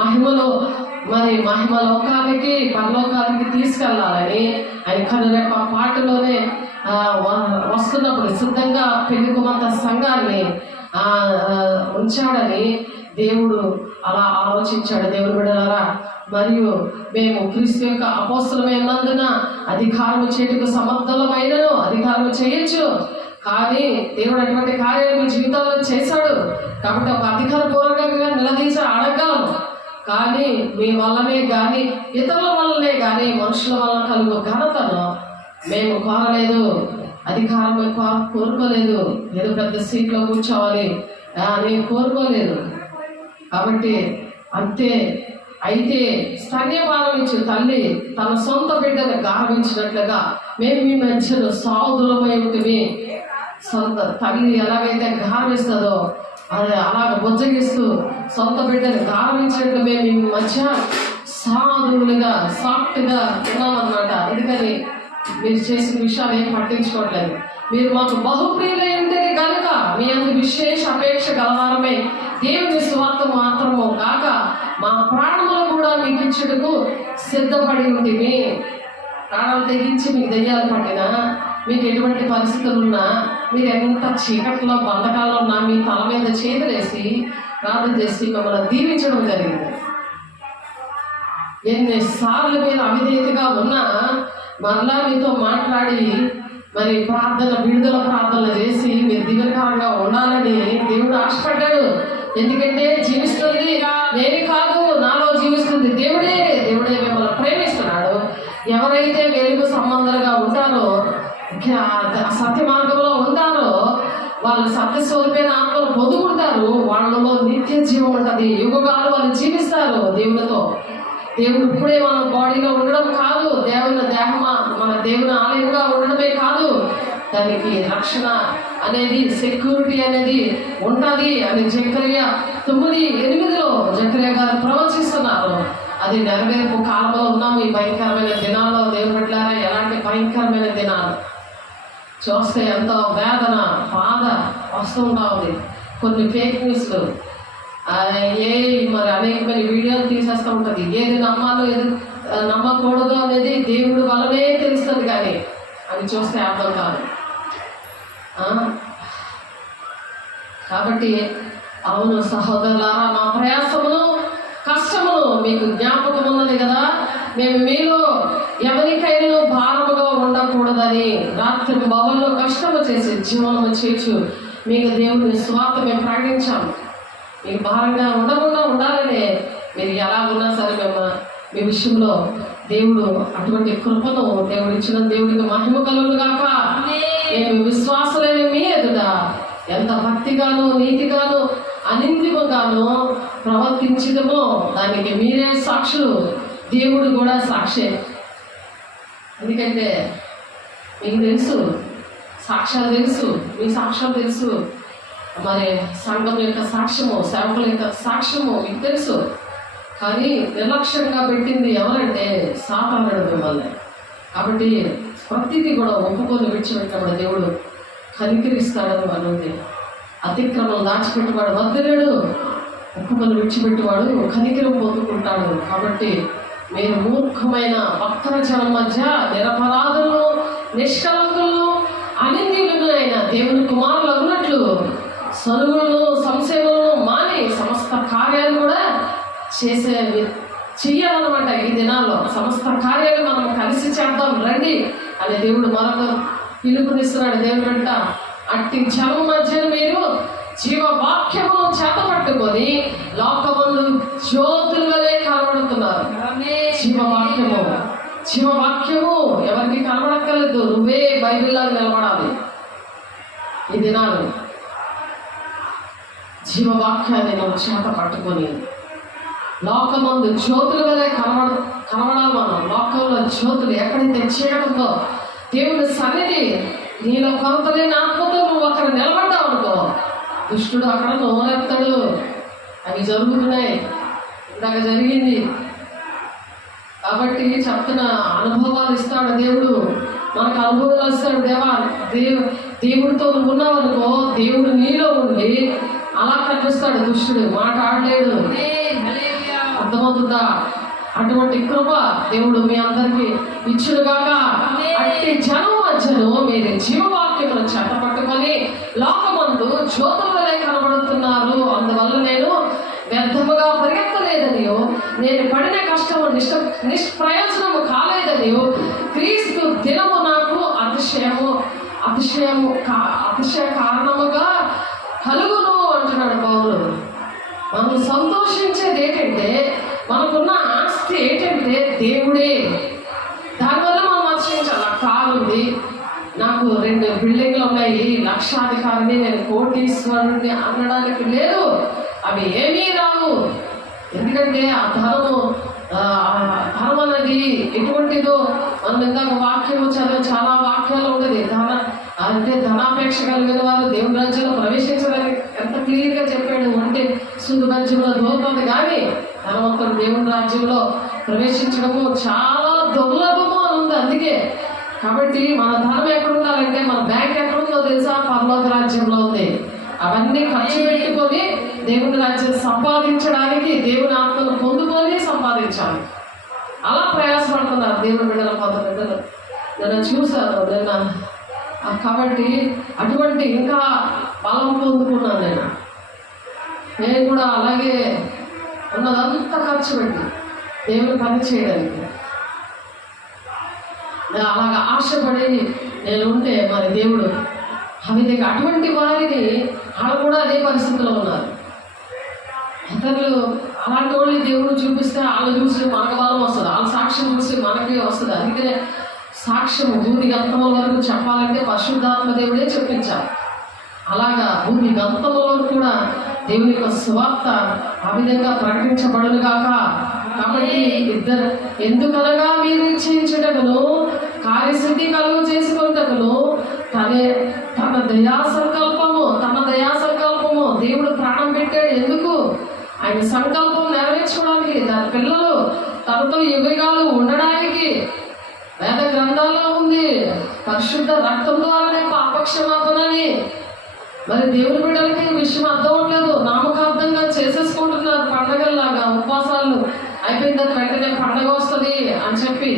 మహిమలో మరి మహిమ లోకానికి పరలోకానికి తీసుకెళ్లాలని ఆయన కనుక యొక్క పాటలోనే వస్తున్నప్పుడు సిద్ధంగా పెళ్లికుమంత సంఘాన్ని ఉంచాడని దేవుడు అలా ఆలోచించాడు. దేవుడు బిడ్డలారా, మరియు మేము క్రీస్తు యొక్క అపోస్తలమై ఉన్నందున అధికారము చేటుకు సమర్థులమైనను అధికారం చేయొచ్చు. కానీ దేవుడు అటువంటి కార్యాలు మీ జీవితాల్లో చేశాడు. కాబట్టి ఒక అధికారపూర్వకంగా నిలదీసి అడగలము. కానీ మీ వల్లనే కానీ ఇతరుల వల్లనే కానీ మనుషుల వల్ల కలుగు ఘనతను మేము కోరలేదు. అధికారం కోరుకోలేదు. ఏదో పెద్ద సీట్లో కూర్చోవాలి నేను కోరుకోలేదు. కాబట్టి అంతే. అయితే స్తన్యపానం ఇచ్చిన తల్లి తన సొంత బిడ్డను గారవించినట్లుగా మేము మీ మధ్యలో సాధులమై ఉంటుంది. సొంత తల్లి ఎలాగైతే గారవిస్తుందో అది అలాగ బొజ్జగిస్తూ సొంత బిడ్డను గారవించినట్లు మేము మీ మధ్య సాధువులుగా సాఫ్ట్గా ఉన్నామన్నమాట. అందుకని మీరు చేసిన విషయాలు ఏం పట్టించుకోవట్లేదు. మీరు మాకు బహుప్రియులై ఉంటుంది కనుక మీ అందు విశేష అపేక్ష గలవారమై దేవుని స్వార్థ మాత్రము కాక మా ప్రాణములు కూడా మీకు ఇచ్చుటకు సిద్ధపడి ఉంటుంది. ప్రాణాలు తెగించి మీకు దెయ్యాలు పట్టినా, మీకు ఎటువంటి పరిస్థితులు ఉన్నా, మీరు ఎంత చీకట్లో బంధకాల్లో ఉన్నా మీ తల మీద చేతులేసి ప్రార్థన చేసి మిమ్మల్ని దీవించడం జరిగింది. ఎన్నిసార్లు మీరు అవిధేయతగా ఉన్నా మరలా మీతో మాట్లాడి మరి ప్రార్థన, విడుదల ప్రార్థనలు చేసి మీరు దీవెనకరంగా ఉండాలని దేవుడు ఆశపడ్డాడు. ఎందుకంటే జీవిస్తుంది నేను కాదు, నాలో జీవిస్తుంది దేవుడే. దేవుడే మిమ్మల్ని ప్రేమిస్తున్నాడు. ఎవరైతే వెలుగు సంబంధాలుగా ఉంటారో, సత్య మార్గంలో ఉంటారో, వాళ్ళు సత్య స్వరూపైన ఆత్మలు పొందుకుంటారు. వాళ్ళలో నిత్య జీవం ఉంటుంది. యుగకాలు వాళ్ళు జీవిస్తారు దేవునితో. దేవుడు ఇప్పుడే మన బాడీలో ఉండడం కాదు, దేవుని దేహమా మన దేవుని ఆలయంగా ఉండడమే కాదు, దానికి రక్షణ అనేది, సెక్యూరిటీ అనేది ఉంటుంది అని జకర్యా 9:8 జకర్యా గారు ప్రవచిస్తున్నారు. అది నెరవేర్పు కాలంలో ఉన్నాము. ఈ భయంకరమైన దినాల్లో దేవుని బిడ్డలారా, ఎలాంటి భయంకరమైన దినాలు చూస్తే ఎంతో వేదన, బాధ వస్తుంటా ఉంది. కొన్ని ఫేక్ న్యూస్లు, మరి అనేకమైన వీడియోలు తీసేస్తూ ఉంటుంది. ఏది నమ్మాలో ఏది నమ్మకూడదు అనేది దేవుడి వల్లనే తెలుస్తుంది, కానీ అవి చూస్తే అర్థం కాదు. కాబట్టి అవును సహోదరులారా, మా ప్రయాసమును కష్టమును మీకు జ్ఞాపకం ఉన్నది కదా. మేము మీలో ఎవరికైనా భారముగా ఉండకూడదని రాత్రి భవన్లో కష్టము చేసి జీవనము చేయొచ్చు మీకు దేవుని స్వార్థ మేము ప్రకటించాము. మీకు భారంగా ఉండకుండా ఉండాలని మీరు ఎలాగున్నా సరే మేము మీ విషయంలో దేవుడు అటువంటి కృపను దేవుడు ఇచ్చిన దేవుడికి మహిమ కలుగును గాక. మేము విశ్వాసులైన మీ ఎదుట ఎంత భక్తిగాను నీతిగాను అనిందిగాను ప్రవర్తించడమో దానికి మీరే సాక్షులు, దేవుడు కూడా సాక్షే. ఎందుకంటే మీకు తెలుసు, సాక్ష్యాలు తెలుసు, మీ సాక్ష్యాలు తెలుసు, మరి సంఘం యొక్క సాక్ష్యము, సేవకుల యొక్క సాక్ష్యము మీకు తెలుసు. కానీ నిర్లక్ష్యంగా పెట్టింది ఎవరంటే సాతానుడు మిమ్మల్ని. కాబట్టి ప్రతిదీ కూడా ఒప్పుకొని విడిచిపెట్టినప్పుడు దేవుడు కనికరిస్తాడని అనుంది. అతిక్రమం దాచిపెట్టేవాడు వద్దలేడు, ఒప్పుకొని విడిచిపెట్టేవాడు కనికరం పొందుకుంటాడు. కాబట్టి మీరు మూర్ఖమైన వక్ర జనం మధ్య నిరపరాధులను, నిష్కలంకులను, అనింద్యులను అయిన దేవుని కుమారులు అన్నట్లు సనువులను, సంశయములను మాని సమస్త కార్యాలు కూడా చెయ్యాలన్నమాట. ఈ దినాల్లో సమస్త కార్యాలు మనం కలిసి చేద్దాం రండి అని దేవుడు మరొక పిలుపునిస్తున్నాడు. దేవుడు వెంట అట్టి జనం మధ్య మీరు జీవవాక్యము చేత పట్టుకొని లోకమందు జ్యోతులుగానే కనబడుతున్నారు. జీవవాక్యము, జీవవాక్యము ఎవరికి కనబడక్కర్లేదు, నువ్వే బైబిల్లాగా నిలబడాలి. ఈ దినాలు జీవవాక్యాన్ని నువ్వు చేత పట్టుకొని లోకమందు జ్యోతులుగానే కనబడాలి. మనం లోకంలో జ్యోతులు ఎక్కడైతే చీకటిందో దేవుని సన్నిధి నీలో కొరత లేని ఆత్మతో నువ్వు అక్కడ నిలబడ్డావు అనుకో, దుష్టుడు అక్కడ నోరెత్తాడు. అవి జరుగుతున్నాయి, ఇందాక జరిగింది. కాబట్టి చెప్తున్న అనుభవాలు ఇస్తాడు దేవుడు, మనకు అనుభవాలు ఇస్తాడు. దేవుడితో నువ్వు ఉన్నావు అనుకో, దేవుడు నీలో ఉండి అలా కనిపిస్తాడు. దుష్టుడు మాట్లాడలేడు. అర్థమవుతుందా? అటువంటి కృప దేవుడు మీ అందరికీ ఇచ్చుడుగాక. అట్టి జనం మధ్యను మీరు జీవవాక్యములను చేత పట్టుకొని లోకమందు జ్యోతులనే కనబడుతున్నారు. అందువల్ల నేను వ్యర్థముగా పరిగెత్తలేదనియో, నేను పడిన కష్టము నిష్ప్రయోజనము కాలేదనియో, క్రీస్తు దినము నాకు అతిశయ కారణముగా కలుగును అంటున్నాడు పౌలు. మనం సంతోషించేది ఏంటంటే, మనకున్న ఆస్తి ఏంటంటే దేవుడే. దానివల్ల మనం ఆశ్రయించాలి. కారు ఉంది, నాకు 2 బిల్డింగ్లు ఉన్నాయి, లక్షాధికారిని, నేను కోటీశ్వరుని అనడానికి లేదు. అవి ఏమీ రావు. ఎందుకంటే ఆ ధనం అనేది ఎటువంటిదో మనం ఇందాక వాక్యము చదివి చాలా వాక్యాలు ఉండేది. ధనాపేక్ష కలిగిన వారు దేవుని రాజ్యంలో ప్రవేశించడానికి ఎంత క్లియర్గా చెప్పాడు అంటే, సుందు రాజ్యంలో దూరుతుంది కానీ ధనవంతుడు దేవుని రాజ్యంలో ప్రవేశించడము చాలా దుర్లభము అని ఉంది. అందుకే కాబట్టి మన ధనం ఎక్కడ ఉండాలంటే, మన బ్యాంక్ ఎక్కడ ఉందో తెలుసా? పరలోక రాజ్యంలో ఉంది. అవన్నీ ఖర్చు పెట్టుకొని దేవుని రాజ్యం సంపాదించడానికి, దేవుని ఆత్మను పొందుకొని సంపాదించాలి. అలా ప్రయాసపడుతున్నారు దేవుని బిడ్డల కొంతమంది నేను చూశాను నిన్న. కాబట్టి అటువంటి ఇంకా బలం పొందుకున్నాను నేను కూడా అలాగే ఉన్నదంతా ఖర్చు పెట్టి దేవుని పని చేయడానికి అలాగా ఆశపడి నేను ఉంటే మరి దేవుడు విధంగా అటువంటి వారిని వాళ్ళు కూడా అదే పరిస్థితిలో ఉన్నారు. ఇతరులు అలాంటి వాళ్ళు దేవుడు చూపిస్తే వాళ్ళు చూసి మనకు బలం వస్తుంది, వాళ్ళ సాక్ష్యం చూసి మనకి వస్తుంది. అందుకే సాక్ష్యం భూమి గంతముల వరకు చెప్పాలంటే పరిశుద్ధాత్మ దేవుడే చెప్పించాలి. అలాగా భూమి గంతముల వరకు కూడా దేవుని యొక్క సువార్త ఆ విధంగా ప్రకటించబడును గాక. కాబట్టి ఇద్దరు ఎందుకనగా మీరు ఇచ్చించుటకును కార్యసిద్ధి కలుగు చేసుకుంటకును తన దయా సంకల్పము దేవుడు ప్రాణం పెట్టాడు. ఎందుకు? ఆయన సంకల్పం నెరవేర్చుకోవడానికి, తన పిల్లలు తనతో యుగాలు ఉండడానికి. వేద గ్రంథాల్లో ఉంది పరిశుద్ధ రక్తం ద్వారానే పాపక్షమాపణని. మరి దేవుని బిడ్డలకి విషయం అర్థం అవట్లేదు, నామకార్థంగా చేసేసుకుంటున్నారు. పండగల్లాగా ఉపవాసాలు అయిపోయిన తర్వాత వెంటనే పండగ వస్తుంది అని చెప్పి.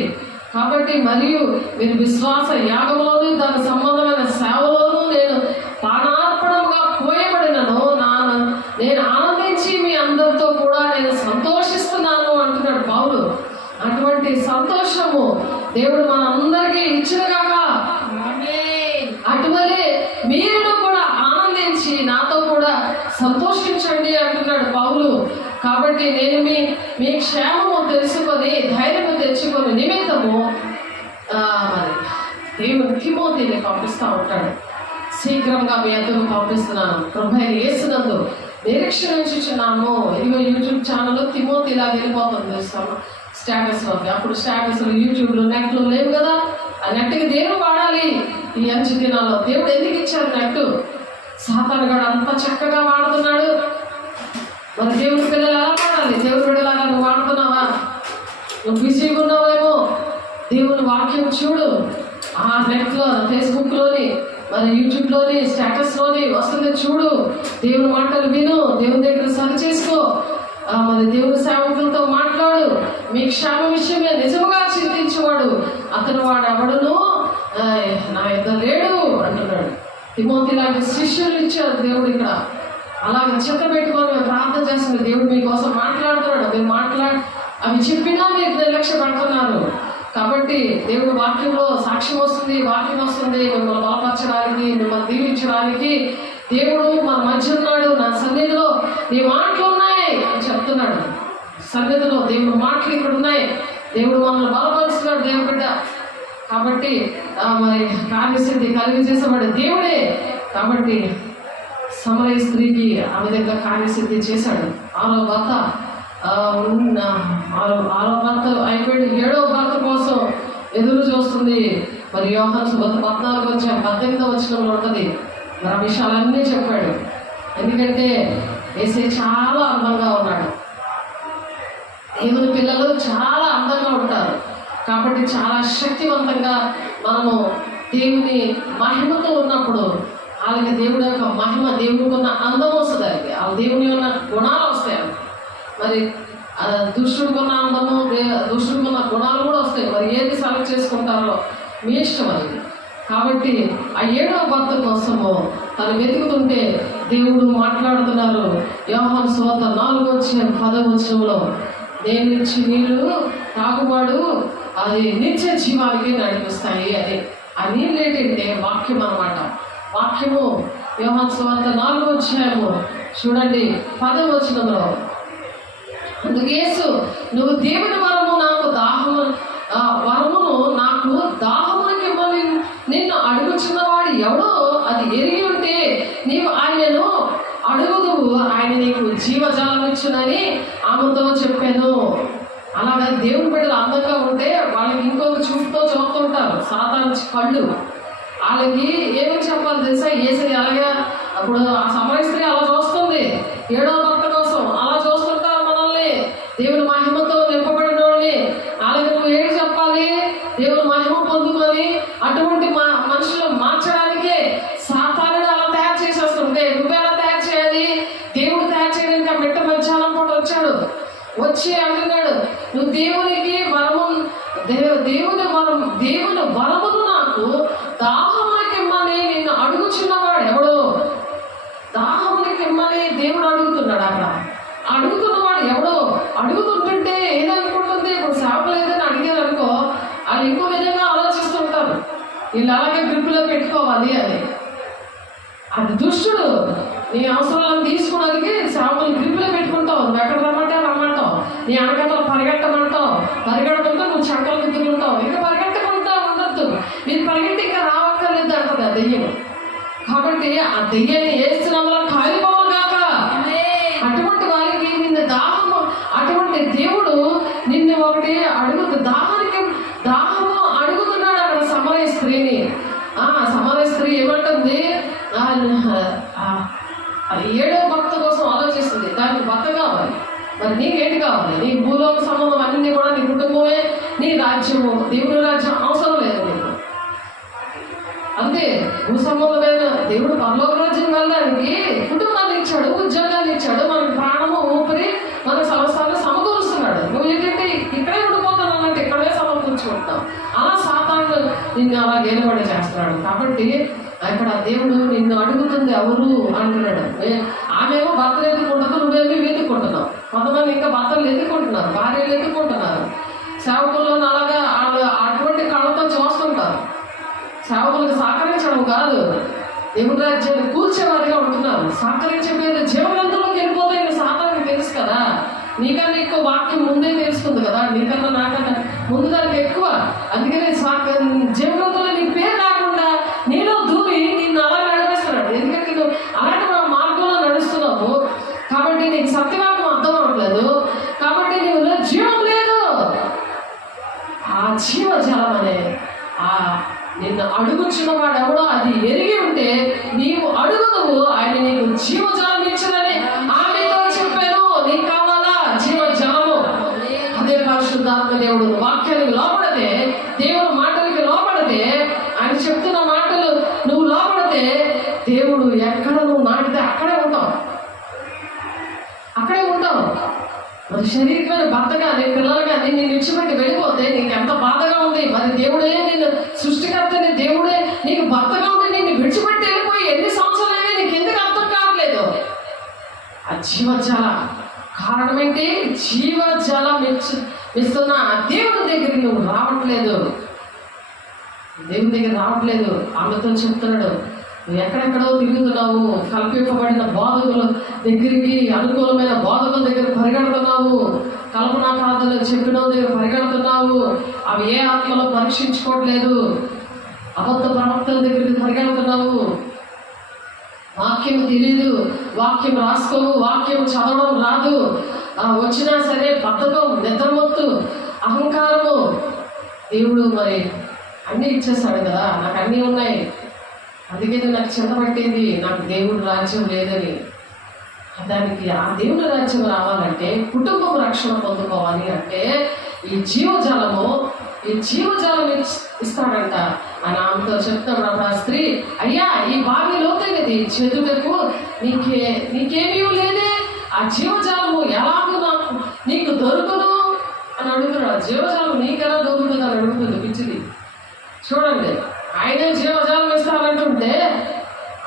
కాబట్టి మరియు మీరు విశ్వాస యాగంలోను దానికి సంబంధమైన సేవలోను నేను ప్రాణార్పణముగా పోయబడినను నేను ఆనందించి మీ అందరితో కూడా నేను సంతోషిస్తున్నాను అంటున్నాడు పౌలు. అటువంటి సంతోషము దేవుడు మనందరికీ ఇచ్చినగాక. అటువలే మీరు కూడా ఆనందించి నాతో కూడా సంతోషించండి అంటున్నాడు పౌలు. కాబట్టి నేను మీ క్షేమము తెలుసుకొని ధైర్యము తెచ్చుకొని నిమిత్తము మరి దేవుడు తిమోతిని పంపిస్తూ ఉంటాడు. శీఘ్రంగా మీ అందరూ పంపిస్తున్నాను, ప్రభువైన యేసునందు నిరీక్షణ ఉంచుచున్నాము. ఇదిగో యూట్యూబ్ ఛానల్లో తిమోతి ఇలా వెళ్ళిపోతుంది స్టేటస్లోకి. అప్పుడు స్టేటస్లు యూట్యూబ్లో నెట్లో లేవు కదా. ఆ నెట్కి దేవుడు వాడాలి. ఈ అంచు దినాల్లో దేవుడు ఎందుకు ఇచ్చాడు నెట్టు? సాతాను గాడు అంత చక్కగా వాడుతున్నాడు. మరి దేవుడి పిల్లలు ఎలా వాడాలి? దేవుడి బిడ్డలాగా నువ్వు వాడుతున్నావా? నువ్వు బిజీగా ఉన్నావేమో. దేవుని వాక్యం చూడు. ఆ నెట్లో ఫేస్బుక్లోని మరి యూట్యూబ్లోని స్టేటస్లోని వస్తుంది చూడు. దేవుని మాటలు విను, దేవుని దగ్గర సరి చేసుకో. మరి దేవుని సేవకులతో మాట్లాడు. మీ క్షేమ విషయమే నిజముగా చింతించేవాడు అతను వాడు ఎవడును నా యొద్ద లేడు అంటున్నాడు. తిమోతి లాంటి శిష్యులు ఇచ్చారు దేవుడు ఇక్కడ. అలాగే చెత్త పెట్టుకొని మేము ప్రార్థన చేస్తుంది. దేవుడు మీకోసం మాట్లాడుతున్నాడు. మీరు అవి చెప్పినా మీరు నిర్లక్ష్య పడుతున్నారు. కాబట్టి దేవుడు వాక్యంలో సాక్ష్యం వస్తుంది, వాక్యం వస్తుంది మిమ్మల్ని బలపరచడానికి, మిమ్మల్ని దీవించడానికి. దేవుడు మన మధ్య ఉన్నాడు. నా సన్నిధిలో నీ మాటలు ఉన్నాయి అని చెప్తున్నాడు. సన్నిధిలో దేవుడు మాటలు ఇక్కడ ఉన్నాయి. దేవుడు మనల్ని బలపరుస్తున్నాడు దేవుడు బిడ్డ. కాబట్టి మరి కార్యసిద్ధి కలిగి చేసేవాడు దేవుడే. కాబట్టి సమరయ స్త్రీకి ఆ విధంగా కార్యసిద్ధి చేశాడు. ఆరో భర్త అయిపోయి 7వ భర్త కోసం ఎదురు చూస్తుంది. మరి యోహాను సువార్త 14 వచనంలో ఉంటుంది. మరి ఆ విషయాలన్నీ చెప్పాడు. ఎందుకంటే యేసయ్య చాలా అందంగా ఉన్నాడు. దేవుని పిల్లలు చాలా అందంగా ఉంటారు. కాబట్టి చాలా శక్తివంతంగా మనము దేవుని మహిమతో ఉన్నప్పుడు వాళ్ళకి దేవుడి యొక్క మహిమ, దేవుడికి ఉన్న అందం వస్తుంది. వాళ్ళకి ఆ దేవుని ఉన్న గుణాలు వస్తాయి. మరి దుష్టుడికి ఉన్న అందము, దుష్టుడికి ఉన్న గుణాలు కూడా వస్తాయి. మరి ఏది సెలెక్ట్ చేసుకుంటారో మీ ఇష్టం అది. కాబట్టి ఆ 7వ భర్త కోసము తను వెతుకుతుంటే దేవుడు మాట్లాడుతున్నారు. యోహాను సువార్త 4:10 నేను ఇచ్చి నీళ్ళు తాగువాడు అది నిత్య జీవానికి నడిపిస్తాయి అని. ఆ నీళ్ళు ఏంటంటే వాక్యం అన్నమాట. వాక్యము యోహాను సువార్త 4వ చూడండి 10వ అందుకు యేసు నువ్వు దేవుని వరమును నాకు దాహమునికి ఇవ్వని నిన్ను అడుగుచున్నవాడు ఎవడో అది ఎరిగి ఉంటే నీవు ఆయనను అడుగుదువు, ఆయన నీకు జీవజలం ఇచ్చునని ఆమెతో చెప్పాను. అలాగే దేవుని బిడ్డలు అందంగా ఉంటే వాళ్ళకి ఇంకొక చూపుతో చూస్తుంటారు సాతాను కళ్ళు. వాళ్ళకి ఏమి చెప్పాలి తెలుసా? యేసయ్య అలాగే అప్పుడు ఆ సమరయ స్త్రీ అలా చూస్తుంది 7వ భర్త కోసం. అలా చూస్తుంటారు మనల్ని, దేవుని మహిమతో నింపబడిన వాళ్ళని. అలాగే నువ్వు ఏం చెప్పాలి? దేవుని మహిమ పొందుకొని అటువంటి మనుషులు మార్చడానికే సాతానుడు అలా తయారు చేసేస్తుంటే నువ్వెలా తయారు చేయాలి? దేవుడు తయారు చేయడానికి ఆ బిడ్డ మధ్యాహ్నం పూట వచ్చాడు. వచ్చి అంటున్నాడు నువ్వు దేవునికి వరము దేవుని వరమును నాకు దాహమునకిమ్మని నిన్ను అడుగుచున్నవాడు ఎవడో. దాహమునకిమ్మని దేవుడు అడుగుతున్నాడు. అక్కడ అడుగుతున్నవాడు ఎవడో. అడుగుతుంటుంటే ఏదనుకుంటుంది, ఇప్పుడు సేవలు ఏదైనా అడిగారు అనుకో, వాళ్ళు ఇంకో విధంగా ఆలోచిస్తుంటారు. వీళ్ళు అలాగే గ్రిప్పులో పెట్టుకోవాలి అని. అది దుష్టుడు. నీ అవసరాలను తీసుకోవడానికి సేవలు గ్రిప్పులో పెట్టుకుంటావు. నువ్వు ఎక్కడ రమ్మంటావు, నీ అనగతో పరిగెట్టమంటావు. పరిగెడమంటే నువ్వు చక్కలు గుద్దుకుంటావు. ఇంకా పరిగెట్టకుండా ఉండద్దు, మీరు పరిగెట్టి ఇంకా రావక్కర్లేదు అంటది ఆ దెయ్యం. కాబట్టి ఆ దెయ్యాన్ని వేస్తున్నందులో కాలిపోవాలి కాక. అటువంటి వారికి నిన్ను దాహము, అటువంటి దేవుడు నిన్ను ఒకటి దాహము అడుగుతున్నాడు. అక్కడ సమరయ స్త్రీని. సమరయ స్త్రీ ఏమంటుంది, 7వ భక్త కోసం ఆలోచిస్తుంది. దానికి భర్త కావాలి, మరి నీకేంటి కావాలి? నీ భూలోక సంబంధం అన్నీ కూడా నీ కుటుంబమే, నీ రాజ్యము. దేవుడి రాజ్యం అవసరం లేదు నీకు. అంతే, భూ సంబంధమైన దేవుడు పరలోక రాజ్యం వెళ్ళడానికి కుటుంబాన్ని ఇచ్చాడు, ఉద్యోగాన్ని ఇచ్చాడు, మనకి ప్రాణము ఊపిరి మన సంవత్సరాలు సమకూరుస్తున్నాడు. నువ్వు ఏంటంటే ఇక్కడే ఉండిపోతాను అన్నట్టు ఇక్కడే సమకూర్చుకుంటున్నావు. అలా సాతాను నిన్ను అలా గేలుబడి చేస్తున్నాడు. కాబట్టి అక్కడ దేవుడు నిన్ను అడుగుతుంది ఎవరు అంటున్నాడు. ఆమెమో భర్తలు ఎదుర్కొంటుంది, నువ్వేమీ వెతుక్కుంటున్నావు. కొంతమంది ఇంకా భర్తలు ఎదుర్కొంటున్నారు, భార్యలు ఎదుర్కొంటున్నారు. సేవకుల్లో అలాగా అటువంటి కళ్ళతో చూస్తుంటారు. సేవకులకు సహకరించడం కాదు, దేవుడి రాజ్యాన్ని కూర్చేవారిగా ఉంటున్నారు. సహకరించే మీద జీవనంతలోకి వెళ్ళిపోతే ఇంకా సాతానికి తెలుసు కదా. నీకన్నా ఎక్కువ వాక్యం ముందే తెలుస్తుంది కదా, నీకన్నా నాకన్నా ముందు దానికి ఎక్కువ. అందుకనే జీవనంతలో నీ పేరు కాకుండా నీలో దూరి నిన్ను అలా నడిపిస్తున్నాడు. ఎందుకంటే నువ్వు అలాంటి మార్గంలో నడుస్తున్నావు కాబట్టి నీకు సత్యవాక్యం అర్థం అవ్వట్లేదు. కాబట్టి నీలో జీవం లేదు. ఆ జీవజలం అనే నిన్ను అడుగుచున్న వాడు ఎవడో అది ఎరిగి ఉంటే నీవు అడుగుతావు, ఆయన నీకు జీవజలం ఇచ్చారని ఆమెతో చెప్పాను. నీకు కావాలా జీవజలము? అదే పరిశుద్ధాత్మ దేవుడు వాక్యానికి లోపడితే, దేవుడు మాటలకి లోపడితే, ఆయన చెప్తున్న మాటలు నువ్వు లోపడితే, దేవుడు ఎక్కడ నువ్వు నాటితే అక్కడే ఉంటావు. మరి శరీరమైన భర్తగా నీ పిల్లలు కానీ నేను విడిచిపెట్టి వెళ్ళిపోతే నీకు ఎంత బాధగా ఉంది. మరి దేవుడే నిన్ను సృష్టికర్తని, దేవుడే నీకు భర్తగా ఉండి నిన్ను విడిచిపెట్టి వెళ్ళిపోయి ఎన్ని సంవత్సరాలైనా నీకు ఎందుకు అర్థం కావట్లేదు? ఆ జీవజల కారణం ఏంటి? జీవజలం ఇస్తున్న ఆ దేవుడి దగ్గరికి నువ్వు రావట్లేదు. దేవుని దగ్గర రావట్లేదు. ఆమెతో చెప్తున్నాడు, నువ్వు ఎక్కడెక్కడో తిరుగుతున్నావు. కల్పింపబడిన బోధకుల దగ్గరికి, అనుకూలమైన బోధకుల దగ్గర పరిగెడుతున్నావు. కల్పనా ప్రార్థనలు చెప్పిన దగ్గర పరిగెడుతున్నావు. అవి ఏ ఆత్మలో పరీక్షించుకోవట్లేదు. అబద్ధ ప్రవక్తల దగ్గరికి పరిగెడుతున్నావు. వాక్యం తెలీదు, వాక్యం రాసుకోవు, వాక్యం చదవడం రాదు. వచ్చినా సరే బద్ధకం, నిద్రమొత్తు, అహంకారము. దేవుడు మరి అన్నీ ఇచ్చేస్తాడు కదా, నాకు అన్నీ ఉన్నాయి, అందుకే నాకు చింత పట్టింది, నాకు దేవుడి రాజ్యం లేదని. దానికి ఆ దేవుడి రాజ్యం రావాలంటే, కుటుంబం రక్షణ పొందుకోవాలి అంటే ఈ జీవజలం ఇస్తాడంట. అని ఆమెతో చెప్తాడు ఆ స్త్రీ, అయ్యా ఈ బావి లోతైనది, చెదుటకు నీకేమీ లేదే, ఆ జీవజలము ఎలాగో నీకు దొరుకును అని అడుగుతున్నాడు. జీవజలం నీకెలా దొరుకుతుంది అని అడుగుతుంది పిచ్చిది. చూడండి, ఆయనే జీవజలం ఇస్తానంటుంటే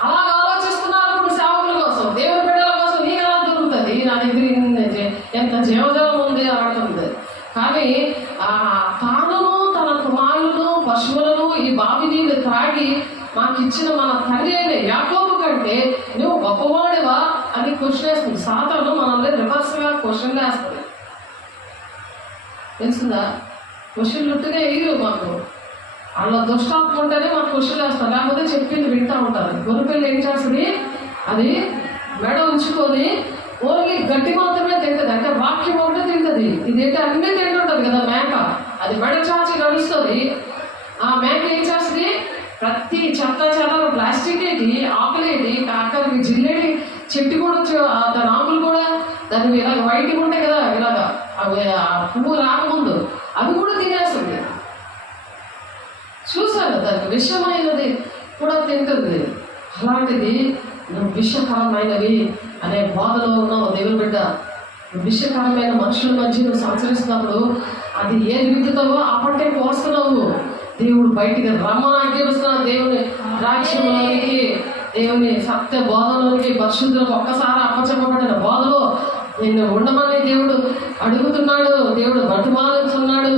అలాగ ఆలోచిస్తున్నారు ఇప్పుడు సేవకుల కోసం, దేవుని బిడ్డల కోసం. నీకు ఎలా దొరుకుతుంది? నా దగ్గర ఎంత జీవజలం ఉంది అంటుంది. కానీ తానును తన కుమారులను పశువులను ఈ బావి నీళ్ళు త్రాగి మాకు ఇచ్చిన మన తండ్రి అయిన యాకోబు కంటే నువ్వు గొప్పవాడివా అని క్వశ్చన్ వేస్తుంది. సాతాను మనల్ని రివర్స్గా క్వశ్చన్ వేస్తుంది. తెలుస్తుందా? క్వశ్చన్లు ఉంటేనే ఎగిరు మాకు. వాళ్ళ దుష్టాత్మ ఉంటేనే మాకు క్వశ్చన్ వేస్తారు, లేకపోతే చెప్పింది వింటూ ఉంటారు. గొర్రెపిల్ల ఏం చేస్తుంది? అది మెడ ఉంచుకొని ఓన్లీ గట్టి మాత్రమే తింటుంది. అంటే వాక్యం ఒకటే తింటుంది. ఇదైతే అన్నీ తింటుంటుంది కదా మేక. అది మెడ చాచి నడుస్తుంది. ఆ మేక ఏం చేస్తుంది? ప్రతి చెత్త ప్లాస్టిక్ ఏంటి, ఆకులేంటి, అక్కడికి జిల్లేడి చెట్టు కూడా, దాని ఆకులు కూడా దాన్ని ఇలాగ వైట్గా ఉంటాయి కదా, ఇలాగా అవి ఆ పువ్వు రాకముందు అవి కూడా తినేస్తుంది. చూసాను, దానికి విషమైనది కూడా తింటుంది. అలాంటిది నువ్వు విషకరమైనవి అనే బాధలో ఉన్నావు దేవుని బిడ్డ. విషకరమైన మనుషుల మధ్య నువ్వు సంచరిస్తున్నప్పుడు అది ఏది విత్తుతావో ఆ పంటే కోస్తున్నావు. దేవుడు బయటికి రమ్మని ఆజ్ఞాపిస్తున్నాడు. దేవుని రాజ్యంలోనికి, దేవుని సత్య బోధలోనికి, పరిశుద్ధులకు ఒక్కసారి అప్పచెప్పబడిన బోధలో నిన్ను ఉండమని దేవుడు అడుగుతున్నాడు. దేవుడు బతిమాలుతున్నాడు.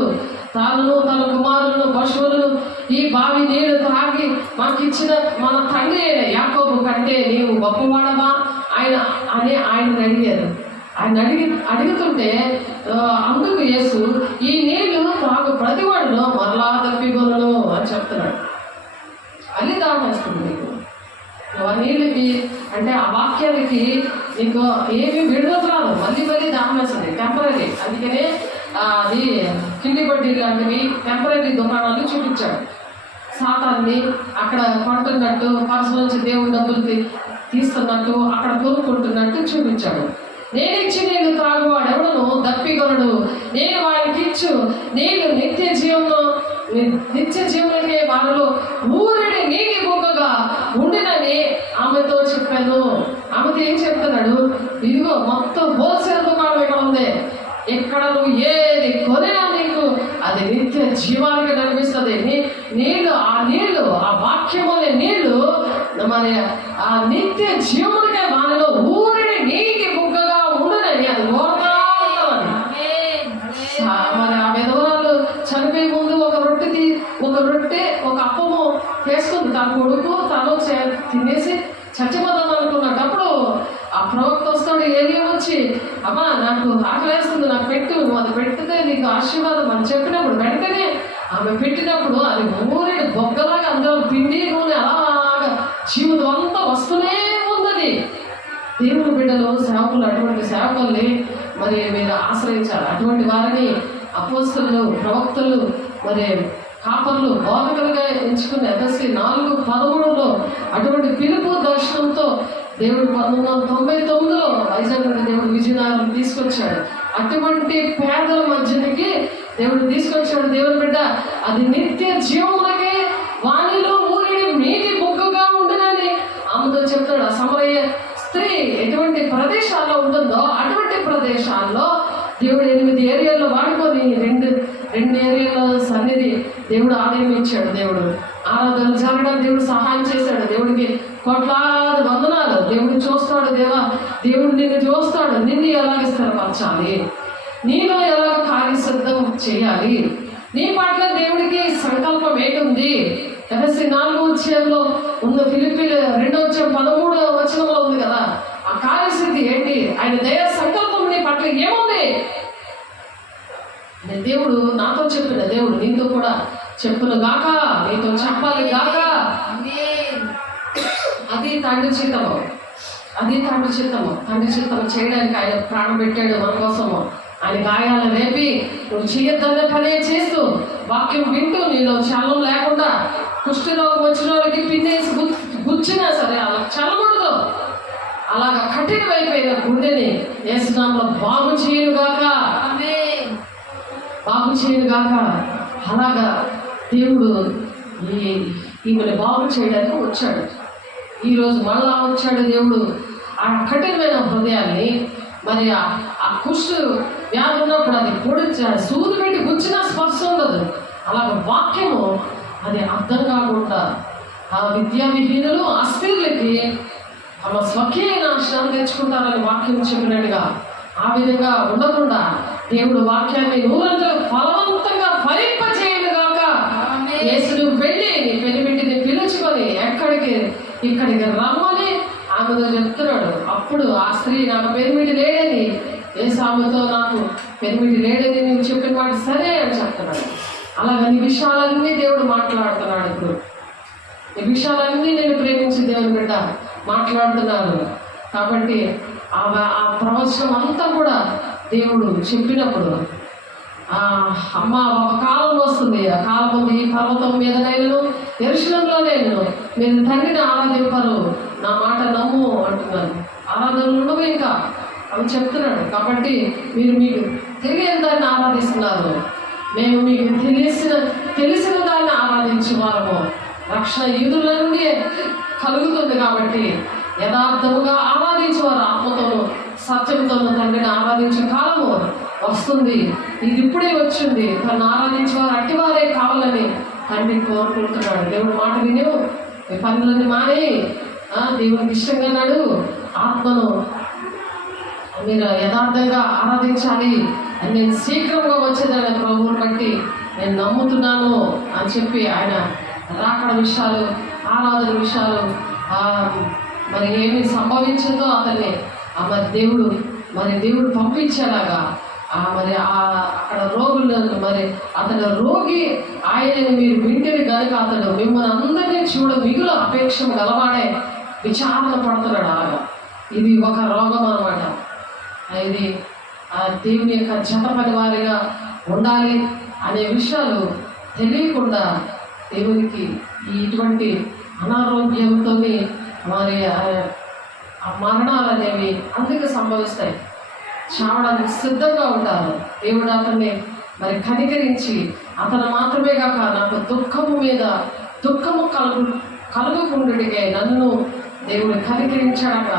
తాను తన కుమారులను పశువులను ఈ బావి నీళ్లు తాగి మాకిచ్చిన మన తండ్రి యాకోబు కంటే నీవు గొప్పవాడవా ఆయన అడిగారు. ఆయన అడుగుతుంటే అందుకు యేసు ఈ నీళ్లు తాగు ప్రతివాడును మరలా తప్పిగొలను అని చెప్తున్నాడు. అది దాహేస్తుంది నీకు. ఆ నీళ్ళకి అంటే ఆ వాక్యాలకి నీకు ఏమి విడుదల రాదు, మళ్ళీ మళ్ళీ దాహం వేస్తుంది. టెంపరీ. అందుకనే అది కిండి బడ్డీ లాంటివి టెంపరీ దుకాణాలు చూపించాడు. సాతాన్ని అక్కడ కొంటున్నట్టు, పర్సు నుంచి దేవుడి డబ్బులు తీస్తున్నట్టు, అక్కడ కొనుక్కుంటున్నట్టు చూపించాడు. నేను ఇచ్చి నీళ్ళు త్రాగువాడు ఎవడను దప్పిగొనడు, నేను వారికి ఇచ్చు నీళ్ళు నిత్య జీవనకే వారిలో ఊరిని నీటి బొగ్గగా ఉండినని ఆమెతో చెప్పాను. ఆమెతో ఏం చెప్తున్నాడు? ఇదిగో మొత్తం హోల్సేల్ దుకాణం ఇక్కడ ఉంది. ఇక్కడ నువ్వు ఏది కొనినా నీకు అది నిత్య జీవానికి కనిపిస్తుంది. నీళ్ళు ఆ వాక్యము అనే నీళ్లు మరి ఆ నిత్య జీవమునికే వారిలో ఊరిని నీటి బుగ్గగా ఉండునని అది కోరుతా ఉంటామని. మరి ఆ విధవరాలు చనిపోయే ముందు ఒక రొట్టె ఒక అప్పము వేసుకుంది. తన కొడుకు తను తినేసి చచ్చిపోదాం అనుకున్నప్పుడు ఆ ప్రవక్త వస్తాడు. ఏలియా వచ్చి అమ్మా నాకు ఆకలేస్తుంది, నాకు పెట్టు, నువ్వు అది పెడితే నీకు ఆశీర్వాదం అని చెప్పినప్పుడు వెంటనే ఆమె పెట్టినప్పుడు అది ఊరిని బొగ్గలాగా అందరూ పిండి నూనె అలాగా జీవితం అంతా వస్తూనే ఉన్నది. దేవుని బిడ్డలు సేవకులు అటువంటి సేవకుల్ని మరి మీరు ఆశ్రయించాలి. అటువంటి వారిని అపోస్తలులు, ప్రవక్తలు, మరి కాపర్లు, బోధకులుగా ఎంచుకుని ఎఫ్ఎస్సి 4:13 అటువంటి పిలుపు దర్శనంతో దేవుడు 1999లో వైజాగ్ నుండి దేవుడు విజయనగరం తీసుకొచ్చాడు. అటువంటి పేదల మధ్యనికి దేవుడు తీసుకొచ్చాడు. దేవుని బిడ్డ అది నిత్య జీవములకే వానిలో ఊరిని నీటి బొగ్గుగా ఉండునని ఆమెతో చెప్తాడు. ఆ సమరయ్య స్త్రీ ఎటువంటి ప్రదేశాల్లో ఉంటుందో అటువంటి ప్రదేశాల్లో దేవుడు 8 ఏరియాల్లో వాడుకొని రెండు ఏరియాల సన్నిధి దేవుడు ఆదాయం ఇచ్చాడు. దేవుడు ఆరాధన జరగడానికి దేవుడు సహాయం చేశాడు. దేవుడికి కోట్లాది వందనాలు. దేవుడు చూస్తాడు. దేవుడు నిన్ను చూస్తాడు. నిన్ను ఎలాగ స్థిరపరచాలి, నీలో ఎలాగ కార్యసిద్ధం చేయాలి, నీ పట్ల దేవుడికి సంకల్పం ఏంటుంది. ఎఫ్ఎస్సి 4:13 ఉన్న ఫిలిప్పీ 2:13 ఉంది కదా. ఆ కార్యసిద్ధి ఏంటి? ఆయన దయ సంకల్పం నీ పట్ల ఏముంది? దేవుడు నాతో చెప్పిన దేవుడు నీతో కూడా చెప్పును గాక, నీతో చెప్పాలి గాక. అది తండ్రి చిత్తము. తండ్రి చిత్తము చేయడానికి ఆయన ప్రాణం పెట్టాడు మన కోసము. ఆయన గాయాలను రేపి నువ్వు చేయొద్దన్న పనే చేస్తూ వాక్యం వింటూ నీలో చలం లేకుండా కుష్ఠరోగం వచ్చిన వాళ్ళకి పిన్నేసి గుచ్చినా సరే అలా చల్లకూడదు. అలాగా కఠినమైపోయిన గుండెని యేసునామములో బాగు చేయనుగాక. అలాగా దేవుడు ఈమెను బాగు చేయడానికి వచ్చాడు. ఈరోజు మళ్ళా వచ్చాడు దేవుడు. ఆ కఠినమైన హృదయాన్ని మరి ఆ కుష్టు వ్యాధి ఉన్నప్పుడు అది సూది పెట్టి గుచ్చిన స్పర్శ ఉండదు. అలాగే వాక్యము అది అర్థం కాకుండా ఆ విద్యావిహీనులు అస్థిరులకి తమ స్వకీయ నాశనం తెచ్చుకుంటారని వాక్యం చెప్పినట్టుగా ఆ విధంగా ఉండకుండా దేవుడు వాక్యాన్ని నూరంతలు ఫలవంతంగా ఫలింపజేయనుగాక. యేసును వెళ్ళి నీ పెనిమిటిని పిలుచుకొని ఇక్కడికి రమ్మని ఆమెతో చెప్తున్నాడు. అప్పుడు ఆ స్త్రీ నాకు పెనిమిటి లేడని, యేసు ఆమెతో నాకు పెనిమిటి లేడని నువ్వు చెప్పిన మాట సరే అని చెప్తున్నాడు. అలాగే నీ విషయాలన్నీ దేవుడు మాట్లాడుతున్నాడు. ఇప్పుడు ఈ విషయాలన్నీ నేను ప్రేమించి దేవుని బిడ్డ మాట్లాడుతున్నారు. కాబట్టి ఆ ప్రవచనం అంతా కూడా దేవుడు చెప్పినప్పుడు అమ్మ ఒక కాలం వస్తుంది. ఆ కాలం ఉంది. ఈ పర్వతం మీద నేను యెరూషలేములో నేను మీరు తండ్రిని ఆరాధింపరు, నా మాట నమ్ము అంటున్నాను. ఆరాధనలు ఉండవు ఇంకా అని చెప్తున్నాడు. కాబట్టి మీరు మీకు తెలియని దాన్ని ఆరాధిస్తున్నారు. మేము మీకు తెలిసిన దాన్ని ఆరాధించే వారము. రక్షణ యూదుల నుండి కలుగుతుంది. కాబట్టి యథార్థముగా ఆరాధించేవారు ఆత్మతోనూ సత్యంతోనూ తండ్రిని ఆరాధించే కాలము వస్తుంది, ఇది ఇప్పుడే వచ్చింది, తను ఆరాధించేవారు అట్టివారే కావాలని తండ్రి కోరుకుంటున్నాడు. దేవుడు మాట విని ఈ పనులన్నీ మాని దేవునికి ఇష్టంగా నాడు ఆత్మను మీరు యథార్థంగా ఆరాధించాలి అని నేను శీఘ్రంగా వచ్చేదాన్ని ప్రభువుని బట్టి నేను నమ్ముతున్నాను అని చెప్పి ఆయన రాకడ విషయాలు, ఆరాధన విషయాలు మరి ఏమి సంభవించిందో అతన్ని మరి దేవుడు పంపించేలాగా మరి అక్కడ రోగులను మరి అతను రోగి ఆయనని మీరు వింటిని కనుక అతడు మిమ్మల్ని అందరినీ మిగులు అపేక్ష గలవాడే విచారణ పడుతున్నాడు. అలాగా ఇది ఒక రోగం అన్నమాట. ఇది దేవుని యొక్క జత పని వారిగా ఉండాలి అనే విషయాలు తెలియకుండా దేవునికి ఇటువంటి అనారోగ్యంతో మరి ఆ మరణాలు అనేవి అందుకే సంభవిస్తాయి. చావడానికి సిద్ధంగా ఉంటారు. దేవుడు అతన్ని మరి కనికరించి అతను మాత్రమే కాక నాకు దుఃఖము మీద దుఃఖము కలుగుకుండుటికే నన్ను దేవుడు కనికరించాడక.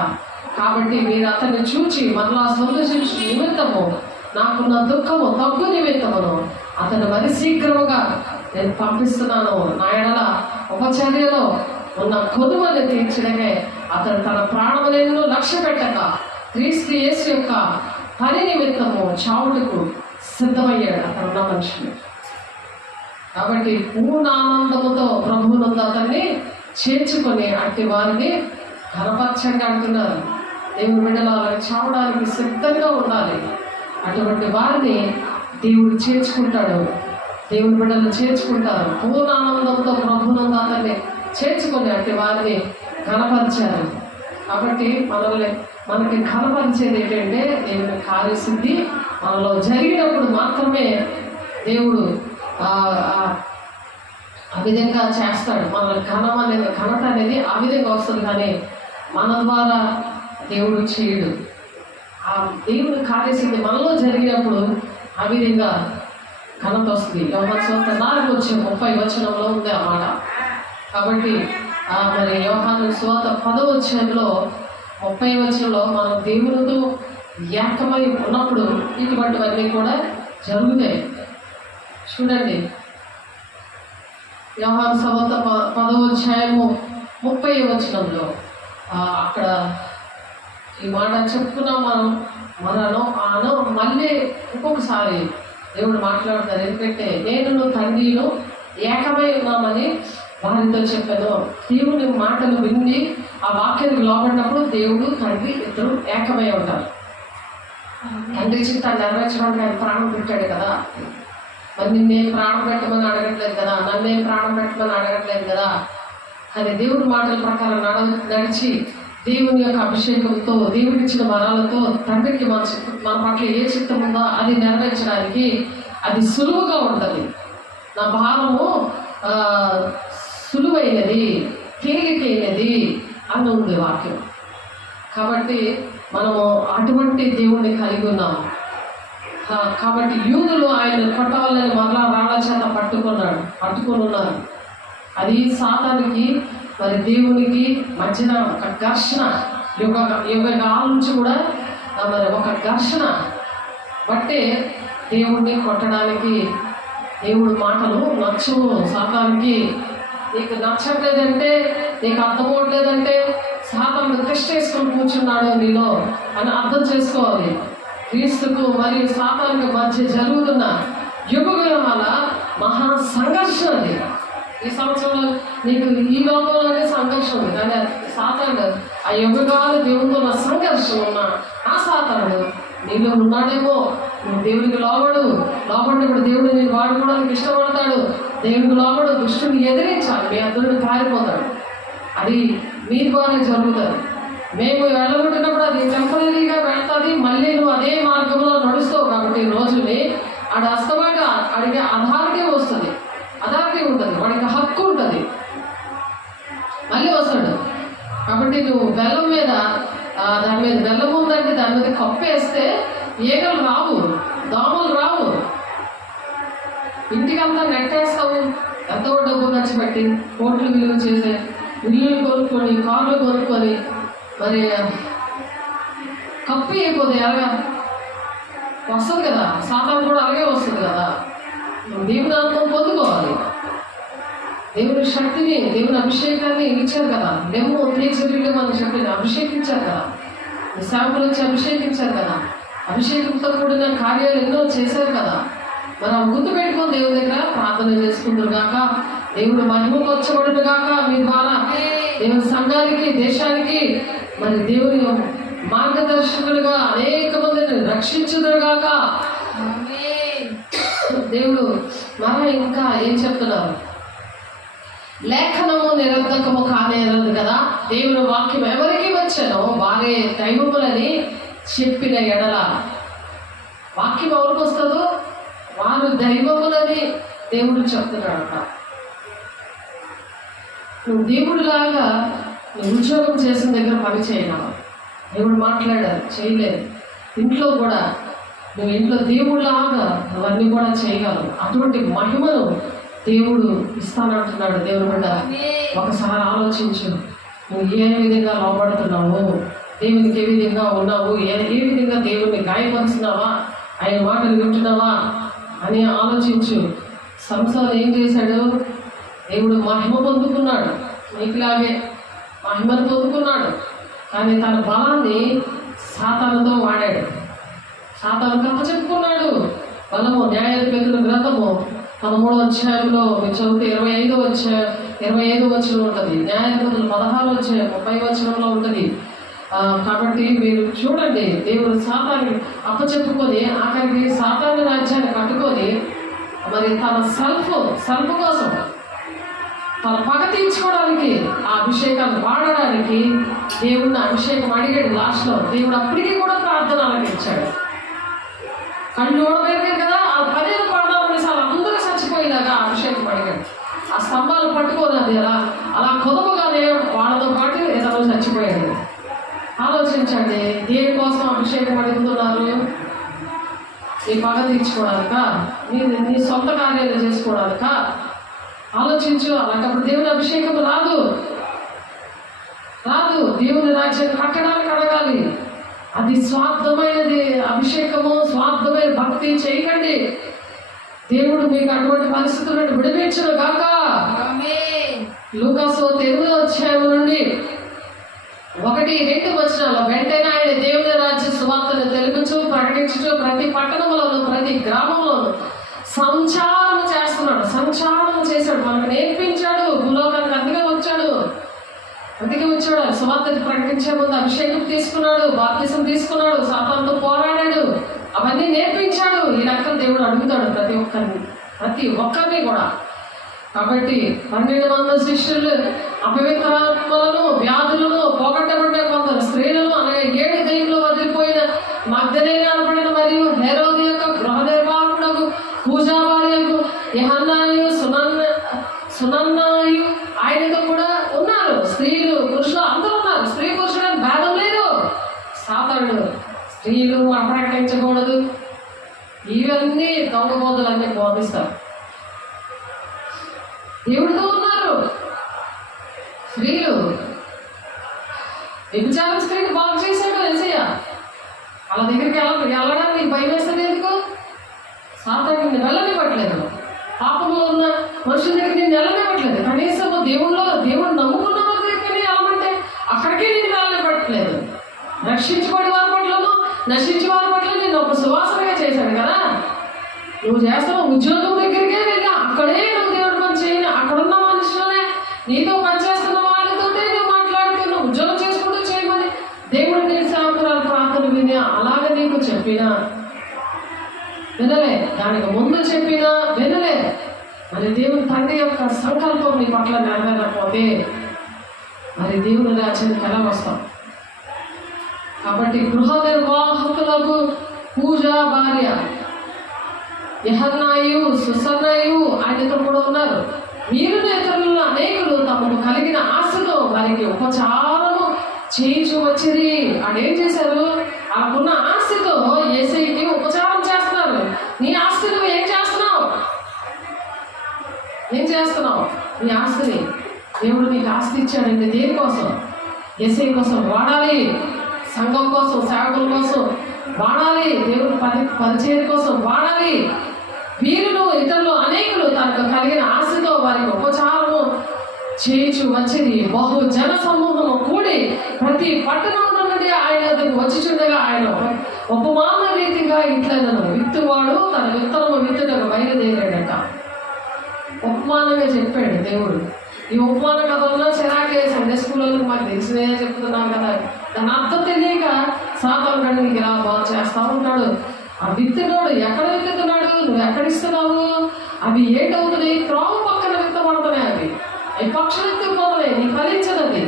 కాబట్టి మీరు అతన్ని చూచి మరలా సంతోషించు నిమిత్తము నాకున్న దుఃఖము తగ్గు నిమిత్తమును అతను మరి శీఘ్రముగా నేను పంపిస్తున్నాను. నా ఎడల ఉపచర్యలో ఉన్న కొదువని తీర్చడమే అతను తన ప్రాణములను లక్ష్య పెట్టక క్రీస్తు యేసు యొక్క పని నిమిత్తము చావులకు సిద్ధమయ్యాడు అతనున్న మనుషులు. కాబట్టి పూర్ణ ఆనందముతో ప్రభువునందు అతన్ని చేర్చుకొని అట్టి వారిని ఘనపక్షంగా అంటున్నారు. దేవుని బిడ్డలు చావడానికి సిద్ధంగా ఉండాలి. అటువంటి వారిని దేవుడు చేర్చుకుంటాడు. దేవుని బిడ్డలు చేర్చుకుంటారు. పూర్ణ ఆనందంతో ప్రభువునందు అతన్ని చేర్చుకొని అట్టి వారిని ఘనపరిచారు. కాబట్టి మనకి ఘనపరిచేది ఏంటంటే దేవుని కార్యసిద్ధి మనలో జరిగినప్పుడు మాత్రమే దేవుడు ఆ విధంగా చేస్తాడు. మన ఘనత అనేది ఆ విధంగా వస్తుంది, కానీ మన ద్వారా దేవుడు చేయడు. ఆ దేవుని కార్యసిద్ధి మనలో జరిగినప్పుడు ఆ విధంగా ఘనత వస్తుంది. యోహాను సువార్త 4:30 ఉంది అన్నమాట. కాబట్టి మరి యోహాను సువార్త 10:30 మనం దేవునితో ఏకమై ఉన్నప్పుడు ఇటువంటివన్నీ కూడా జరుగుతాయి. చూడండి, యోహాను సువార్త 10:30 అక్కడ ఈ మాట చెప్పుకున్నాం మనం మళ్ళీ ఇంకొకసారి దేవుడు మాట్లాడతారు. ఎందుకంటే నేను తండ్రిలో ఏకమై ఉన్నామని వారితో చెప్పాను. దేవుని మాటలు విని ఆ వాక్యానికి లోబడినప్పుడు దేవుడు తండ్రి ఇద్దరు ఏకమై ఉంటారు. తండ్రి చిత్తాన్ని నెరవేర్చడానికి ఆయన ప్రాణం పెట్టాడు కదా. మరి నిన్నేం ప్రాణం పెట్టమని అడగట్లేదు కదా, నన్నేం ప్రాణం పెట్టమని అడగట్లేదు కదా. కానీ దేవుడి మాటల ప్రకారం నడిచి దేవుని యొక్క అభిషేకంతో దేవుడిచ్చిన వరాలతో తండ్రికి మన పట్ల ఏ చిత్తం ఉందో అది నెరవేర్చడానికి అది సులువుగా ఉంటుంది. నా భావము సులువైనది, తేలికైనది అని ఉంది వాక్యం. కాబట్టి మనము అటువంటి దేవుణ్ణి కలిగి ఉన్నాము. కాబట్టి యూదులు ఆయన కొట్టాలని మరలా రాళ్ళ చేత పట్టుకొని ఉన్నారు. అది సాతానికి మరి దేవునికి మధ్యన ఒక ఘర్షణ, యుగాల నుంచి కూడా మరి ఒక ఘర్షణ బట్టే దేవుణ్ణి కొట్టడానికి. దేవుడు మాటలు నచ్చవు సాతానికి. నీకు నచ్చట్లేదంటే, నీకు అర్థమవట్లేదంటే సాతాను కష్టేసుకొని కూర్చున్నాడు నీలో అని అర్థం చేసుకోవాలి. క్రీస్తుకు మరియు సాతానికి మధ్య జరుగుతున్న యుగయుగాల మహా సంఘర్షణ అది. ఈ సంవత్సరంలో నీకు ఈ లోకంలోనే సంఘర్షణ ఉంది, కానీ సాతాను ఆ యుగగాలు దేవునితో ఉన్న సంఘర్షణ ఉన్న ఆ సాతానుడు నీలో ఉన్నాడేమో. నువ్వు దేవునికి లోబడినప్పుడు దేవుడు నేను వాడుకోవడానికి ఇష్టపడతాడు. దేవునికి లోబడు, దుష్టుని ఎదిరించాలి, మీ అద్దరుడు పారిపోతాడు. అది మీ ద్వారా జరుగుతుంది. మేము వెళ్ళగొట్టినప్పుడు అది టెంపరీగా వెళ్తుంది, మళ్ళీ నువ్వు అదే మార్గంలో నడుస్తావు. కాబట్టి ఈ రోజుని ఆడ అస్తమాగా అడిగే అథారిటీ వస్తుంది, అథారిటీ ఉంటుంది, వాడికి హక్కు ఉంటుంది, మళ్ళీ వస్తాడు. కాబట్టి నువ్వు బెల్లం మీద దాని మీద బెల్లం ఉందంటే దాని మీద కప్పేస్తే ఈగలు రావు, దోమలు రావు. ఇంటికంతా నెట్టేస్తావు. ఎంతో డబ్బు ఖర్చు పెట్టి కోట్లు విలువ చేసే ఇల్లు కొనుక్కొని కార్లు కొనుక్కొని మరి కప్పు అయిపోతే ఎలాగా వస్తుంది కదా, సాతాను కూడా అలాగే వస్తుంది కదా. దేవుని ఆత్మను పొందుకోవాలి, దేవుని శక్తిని, దేవుని అభిషేకాన్ని ఇచ్చారు కదా. డెమో తేజరిగా మన శక్తిని అభిషేకించారు కదా, సేవకులు వచ్చి అభిషేకించారు కదా, అభిషేకంతో కూడిన కార్యాలు ఎన్నో చేశారు కదా. మనం గుర్తు పెట్టుకొని దేవుని దగ్గర ప్రార్థన చేసుకుందరు గాక, దేవుడు మహిమకు వచ్చబడును గాక. మీ ద్వారా దేవుని సంఘానికి, దేశానికి మరి దేవుని మార్గదర్శకులుగా అనేక మందిని రక్షించుదురు గాక. దేవుడు మనం ఇంకా ఏం చెప్తున్నారు, లేఖనము నిరర్ధకము కానేరదు కదా. దేవుని వాక్యం ఎవరికి వచ్చానో వారే దైవములని చెప్పిన ఎడల, వాక్యం ఎవరికి వస్తుందో వారు దైవములని దేవుడు చెప్తున్నాడట. నువ్వు దేవుడిలాగా నువ్వు ఉద్యోగం చేసిన దగ్గర పని చేయగలవు, దేవుడు మాట్లాడారు చేయలేదు. ఇంట్లో కూడా నువ్వు ఇంట్లో దేవుడిలాగా అవన్నీ కూడా చేయగలవు. అటువంటి మహిమను దేవుడు ఇస్తానంటున్నాడు. దేవుని బిడ్డ ఒకసారి ఆలోచించు, నువ్వు ఏ విధంగా లోపడుతున్నావు, దేవునికి ఏ విధంగా ఉన్నావు, ఏ విధంగా దేవుడిని గాయపరుస్తున్నావా, ఆయన మాటలు వింటున్నావా అని ఆలోచించు. సంసారం ఏం చేశాడు, దేవుడు మహిమ పొందుకున్నాడు, నీకులాగే మహిమను పొందుకున్నాడు. కానీ తన బలాన్ని సాతానుతో వాడాడు, సాతాను చెప్పుకున్నాడు. బలము న్యాయాధిపతుల గ్రంథము 13వ అధ్యాయంలో మీరు చదివితే 25వ వచనం ఉంటుంది. న్యాయాధిపతులు 16వ అధ్యాయం 30వ వచనంలో ఉంటుంది. కాబట్టి మీరు చూడండి, దేవుడు సాతాన్ని అప్పచెప్పుకొని ఆఖరికి సాతాను రాజ్యాన్ని కట్టుకొని మరి తన సెల్ఫ్ కోసం, తన పగ తీర్చుకోవడానికి, ఆ అభిషేకాన్ని వాడడానికి దేవుడిని అభిషేకం అడిగాడు. లాస్ట్లో దేవుడు అప్పటికీ కూడా ప్రార్థన అలగించాడు. కళ్ళు ఓడబెరిగారు కదా, ఆ 15 పడదామని అందరూ చచ్చిపోయేలాగా అభిషేకం అడిగాడు. ఆ స్తంభాలు పట్టుకోదు, అది అలా కుదవగానే వాళ్ళతో పాటు ఏదో చచ్చిపోయాడు. ఆలోచించండి, దేనికోసం అభిషేకం అడుగుతున్నారు? నీ పగ తీర్చుకోవడానిక, నీ సొంత కార్యాలు చేసుకోవడానిక? ఆలోచించు. అలాంటప్పుడు దేవుని అభిషేకం రాదు. దేవుని రాజ్యం కట్టడానికి అడగాలి. అది స్వార్థమైనది అభిషేకము, స్వార్థమైన భక్తి చేయకండి. దేవుడు మీకు అటువంటి పరిస్థితులను విడిపించును గాక. లూకాసు 8వ అధ్యాయం నుండి 1-2 వచనాలు, వెంటనే ఆయన దేవుని రాజ్య సువార్తను తెలుగుచు ప్రకటించుచు ప్రతి పట్టణంలోను ప్రతి గ్రామంలోను సంచారం చేశాడు. మనకు నేర్పించాడు, భూలోకానికి అందుకే వచ్చాడు. సువార్తను ప్రకటించే ముందు అభిషేకం తీసుకున్నాడు, బాప్తిసం తీసుకున్నాడు, సాతానుతో పోరాడాడు, అవన్నీ నేర్పించాడు. ఈ లెక్కలు దేవుడు అడుగుతాడు ప్రతి ఒక్కరిని కూడా. కాబట్టి 12 మంది శిష్యులు అపవిత్రాత్మలను, వ్యాధులను, పోగొట్టబడ్డ కొందరు స్త్రీలను, అనగా 7 దయ్యంలో వదిలిపోయిన మగ్దలేని అనబడిన మరియు హెరోదు యొక్క గృహ నిర్వాహకుడు పూజావార్యకు యెహన్నాయు సునన్నాయు ఆయనతో కూడా ఉన్నారు. స్త్రీలు పురుషులు అందరూ ఉన్నారు. స్త్రీ పురుషుడు అని భేదం లేదు. సాతానుడు స్త్రీలు ప్రకటించకూడదు, ఇవన్నీ దొంగ బోధలన్నీ బోధిస్తారు. దేవుడితో ఉన్నారు స్త్రీలు. వ్యభిచారం స్త్రీని బాగు చేశాడు యేసయ్య. వాళ్ళ దగ్గరికి వెళ్ళడానికి భయం వేస్తుంది. ఎందుకు? సాతాను నిన్ను వెళ్ళనివ్వట్లేదు. పాపంలో ఉన్న మనుషుల దగ్గర నిన్ను వెళ్ళనివ్వట్లేదు. కనీసం దేవుడు నమ్ముకున్న వాళ్ళ దగ్గరికి వెళ్ళమంటే అక్కడికే నేను వెళ్ళనివ్వట్లేదు. రక్షించబడి వారి పట్లను, నశించే వారి పట్ల నేను ఒక సువాసనగా చేశాడు కదా. నువ్వు చేస్తున్న ఉద్యోగం దగ్గరికే వెళ్ళి అక్కడే నువ్వు దేవుడి పని చేయను. అక్కడున్న మనుషులనే, నీతో పనిచేస్తున్న వాళ్ళతోటే నువ్వు మాట్లాడుతున్నావు. ఉద్యోగం చేసుకుంటూ చేయమని దేవుడు నేను సేవకురాలు ప్రార్థన విని అలాగే నీకు చెప్పినా వినలే, దానికి ముందు చెప్పినా వినలే. మరి దేవుని తండ్రి యొక్క సంకల్పం నీ పట్ల నెరవేరకపోతే మరి దేవుని రాజ్యానికి ఎలా వస్తాం? కాబట్టి గృహ నిర్వాహకులకు పూజా భార్య యెహన్నాయు సుసన్నాయు ఆయనతో కూడా ఉన్నారు. మీరు ఇతరులు అనేకులు తమకు కలిగిన ఆశతో వారికి ఉపచారము చేయించు వచ్చింది. ఆడేం చేశారు? ఆకున్న ఆస్తితో యేసయ్యకి ఉపచారం చేస్తున్నారు. నీ ఆస్తి నువ్వు ఏం చేస్తున్నావు? నీ ఆస్తిని దేవుడు నీకు ఆస్తి ఇచ్చాడండి. దేనికోసం? యేసయ్య కోసం వాడాలి, సంఘం కోసం, సేవకుల కోసం, వాడాలి, దేవుని పరిచయం కోసం వాడాలి. వీరులు ఇతరులు అనేకులు తనకు కలిగిన ఆశతో వారికి ఉపచారము చేయించు వచ్చింది. బహు జన సమూహము కూడి ప్రతి పట్టణంలో నుండి ఆయన వచ్చిచుండగా ఆయన ఉపమాన రీతిగా ఇట్లనను విత్తువాడు తన విత్తనము విత్తుటకు బయలుదేరాడట. ఉపమానంగా చెప్పాడు దేవుడు. ఈ ఉపమాన కథల్లో చిరాకే సండే స్కూల్లో మాకు తెలిసినే చెప్తున్నాం కదా, దాని అర్థం తెలియక సాతాను గడికి ఇలా బాగా చేస్తూ ఉంటాడు. ఆ విత్తునోడు ఎక్కడ విత్తుతున్నాడు, నువ్వు ఎక్కడిస్తున్నావు, అవి ఏంటవుతున్నాయి? త్రోవ పక్కన విత్తబడుతున్నాయి, అవి పక్షులు ఎత్తుకుపోతున్నాయి, నీ ఫలించదది.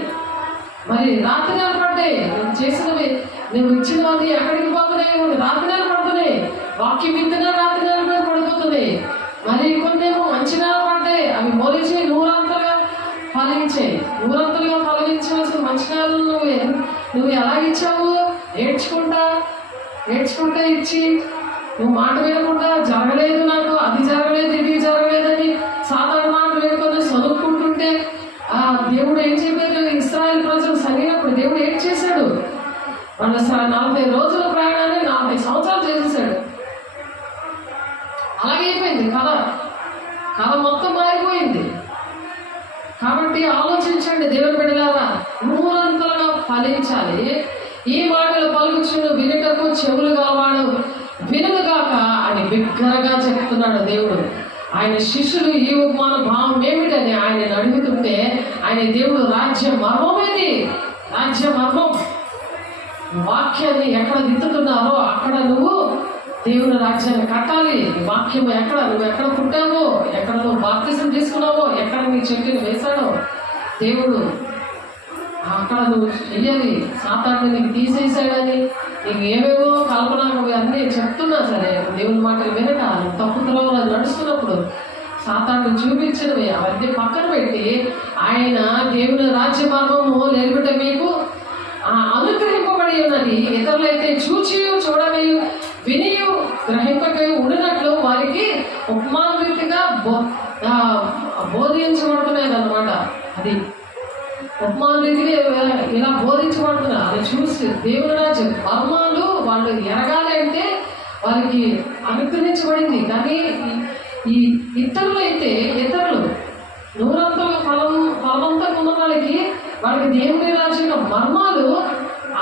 మరి రాత్రి నెల పడ్డాయి, నువ్వు చేసినవి నువ్వు ఇచ్చినవి ఎక్కడికి పోతున్నాయి? రాత్రి నెల పడుతున్నాయి, వాక్యం విత్తిన రాత్రి నెల మీద పడిపోతున్నాయి. మరి కొన్ని మంచి నెల పడ్డాయి, అవి మొలిచి నూరంతలుగా ఫలించాయి. నూరంతలుగా ఫలించాల్సిన మంచి నెలలు నువ్వు ఎలా ఇచ్చావు? ఏడ్చుకుంటా ఇచ్చి నువ్వు మాట వినకుండా జరగలేదు, నాకు అది జరగలేదు ఇది జరగలేదని సాధారణ మాట వేడుకొని చదువుకుంటుంటే ఆ దేవుడు ఏం చెప్పాడు? ఇశ్రాయేల్ ప్రజలు సరిగినప్పుడు దేవుడు ఏం చేశాడు? వాళ్ళ 40 రోజుల ప్రయాణాన్ని 40 సంవత్సరాలు చేసేసాడు. అలాగే అయిపోయింది కథ మొత్తం మారిపోయింది. కాబట్టి ఆలోచించండి దేవుని బిడ్డలారా, నూరంతలుగా ఫలించాలి. ఈ మాటలు పలుకుచును వినుటకు చెవులు గలవాడు వినుగాక అని బిగ్గరగా చెప్తున్నాడు దేవుడు. ఆయన శిష్యులు ఈ ఉపమాన భావం ఏమిటని ఆయన అడుగుతుంటే ఆయన దేవుడు రాజ్య మర్మం ఏది? రాజ్య మర్మం. వాక్యాన్ని ఎక్కడ దిద్దుతున్నారో అక్కడ నువ్వు దేవుని రాజ్యాన్ని కట్టాలి. వాక్యం ఎక్కడ నువ్వు ఎక్కడ పుట్టావో, ఎక్కడ నువ్వు బాప్తిజం తీసుకున్నావో, ఎక్కడ నీ చెట్టుని వేశాడో దేవుడు అక్కడ నువ్వు చెయ్యాలి. సాతాన్ని నీకు తీసేసాడని నీకు ఏవేవో కల్పనలు అన్నీ చెప్తున్నా సరే, దేవుని మాటలు వినక తప్పు త్రోవలో నడుస్తున్నప్పుడు సాతాన్ని చూపించినవి అవన్నీ పక్కన పెట్టి ఆయన దేవుని రాజ్య మార్గము లేకుంటే మీకు అనుగ్రహింపబడి ఉన్నది. ఇతరులైతే చూచి చూడవేయు వినియు గ్రహింపకై ఉండినట్లు వారికి ఉపమాన రీతిగా బోధించబడుతున్నది అన్నమాట. అది ఉపమాన రీతిగా ఇలా బోధించబడుతున్నారు. అది చూసి దేవుని రాజ్యం మర్మాలు వాళ్ళు ఎరగాలి అంటే వాళ్ళకి అనుగ్రహించబడింది. కానీ ఈ ఇతరులు నూరంతల ఫలవంతంగా ఉన్న వాళ్ళకి దేవుని రాజ్యం మర్మాలు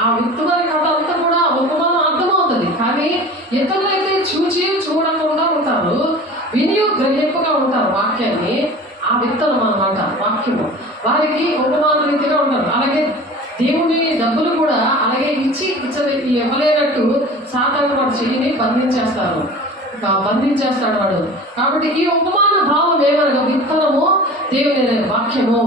ఆ విత్తువారి కథ అంతా కూడా ఉపమానం అర్థమవుతుంది. కానీ ఇతరులైతే చూచి చూడకుండా ఉంటారు, వినియు గ్రహింపుగా ఉంటారు వాక్యాన్ని. ఆ విత్తనం అన్నమాట వాక్యము. వారికి ఉపమాన రీతిగా ఉంటారు. అలాగే దేవుని డబ్బులు కూడా అలాగే ఇవ్వలేనట్టు సాతాను వాడు చెయ్యిని బంధించేస్తాడు వాడు. కాబట్టి ఈ ఉపమాన భావం ఏమనగా విత్తనము దేవుని వాక్యము.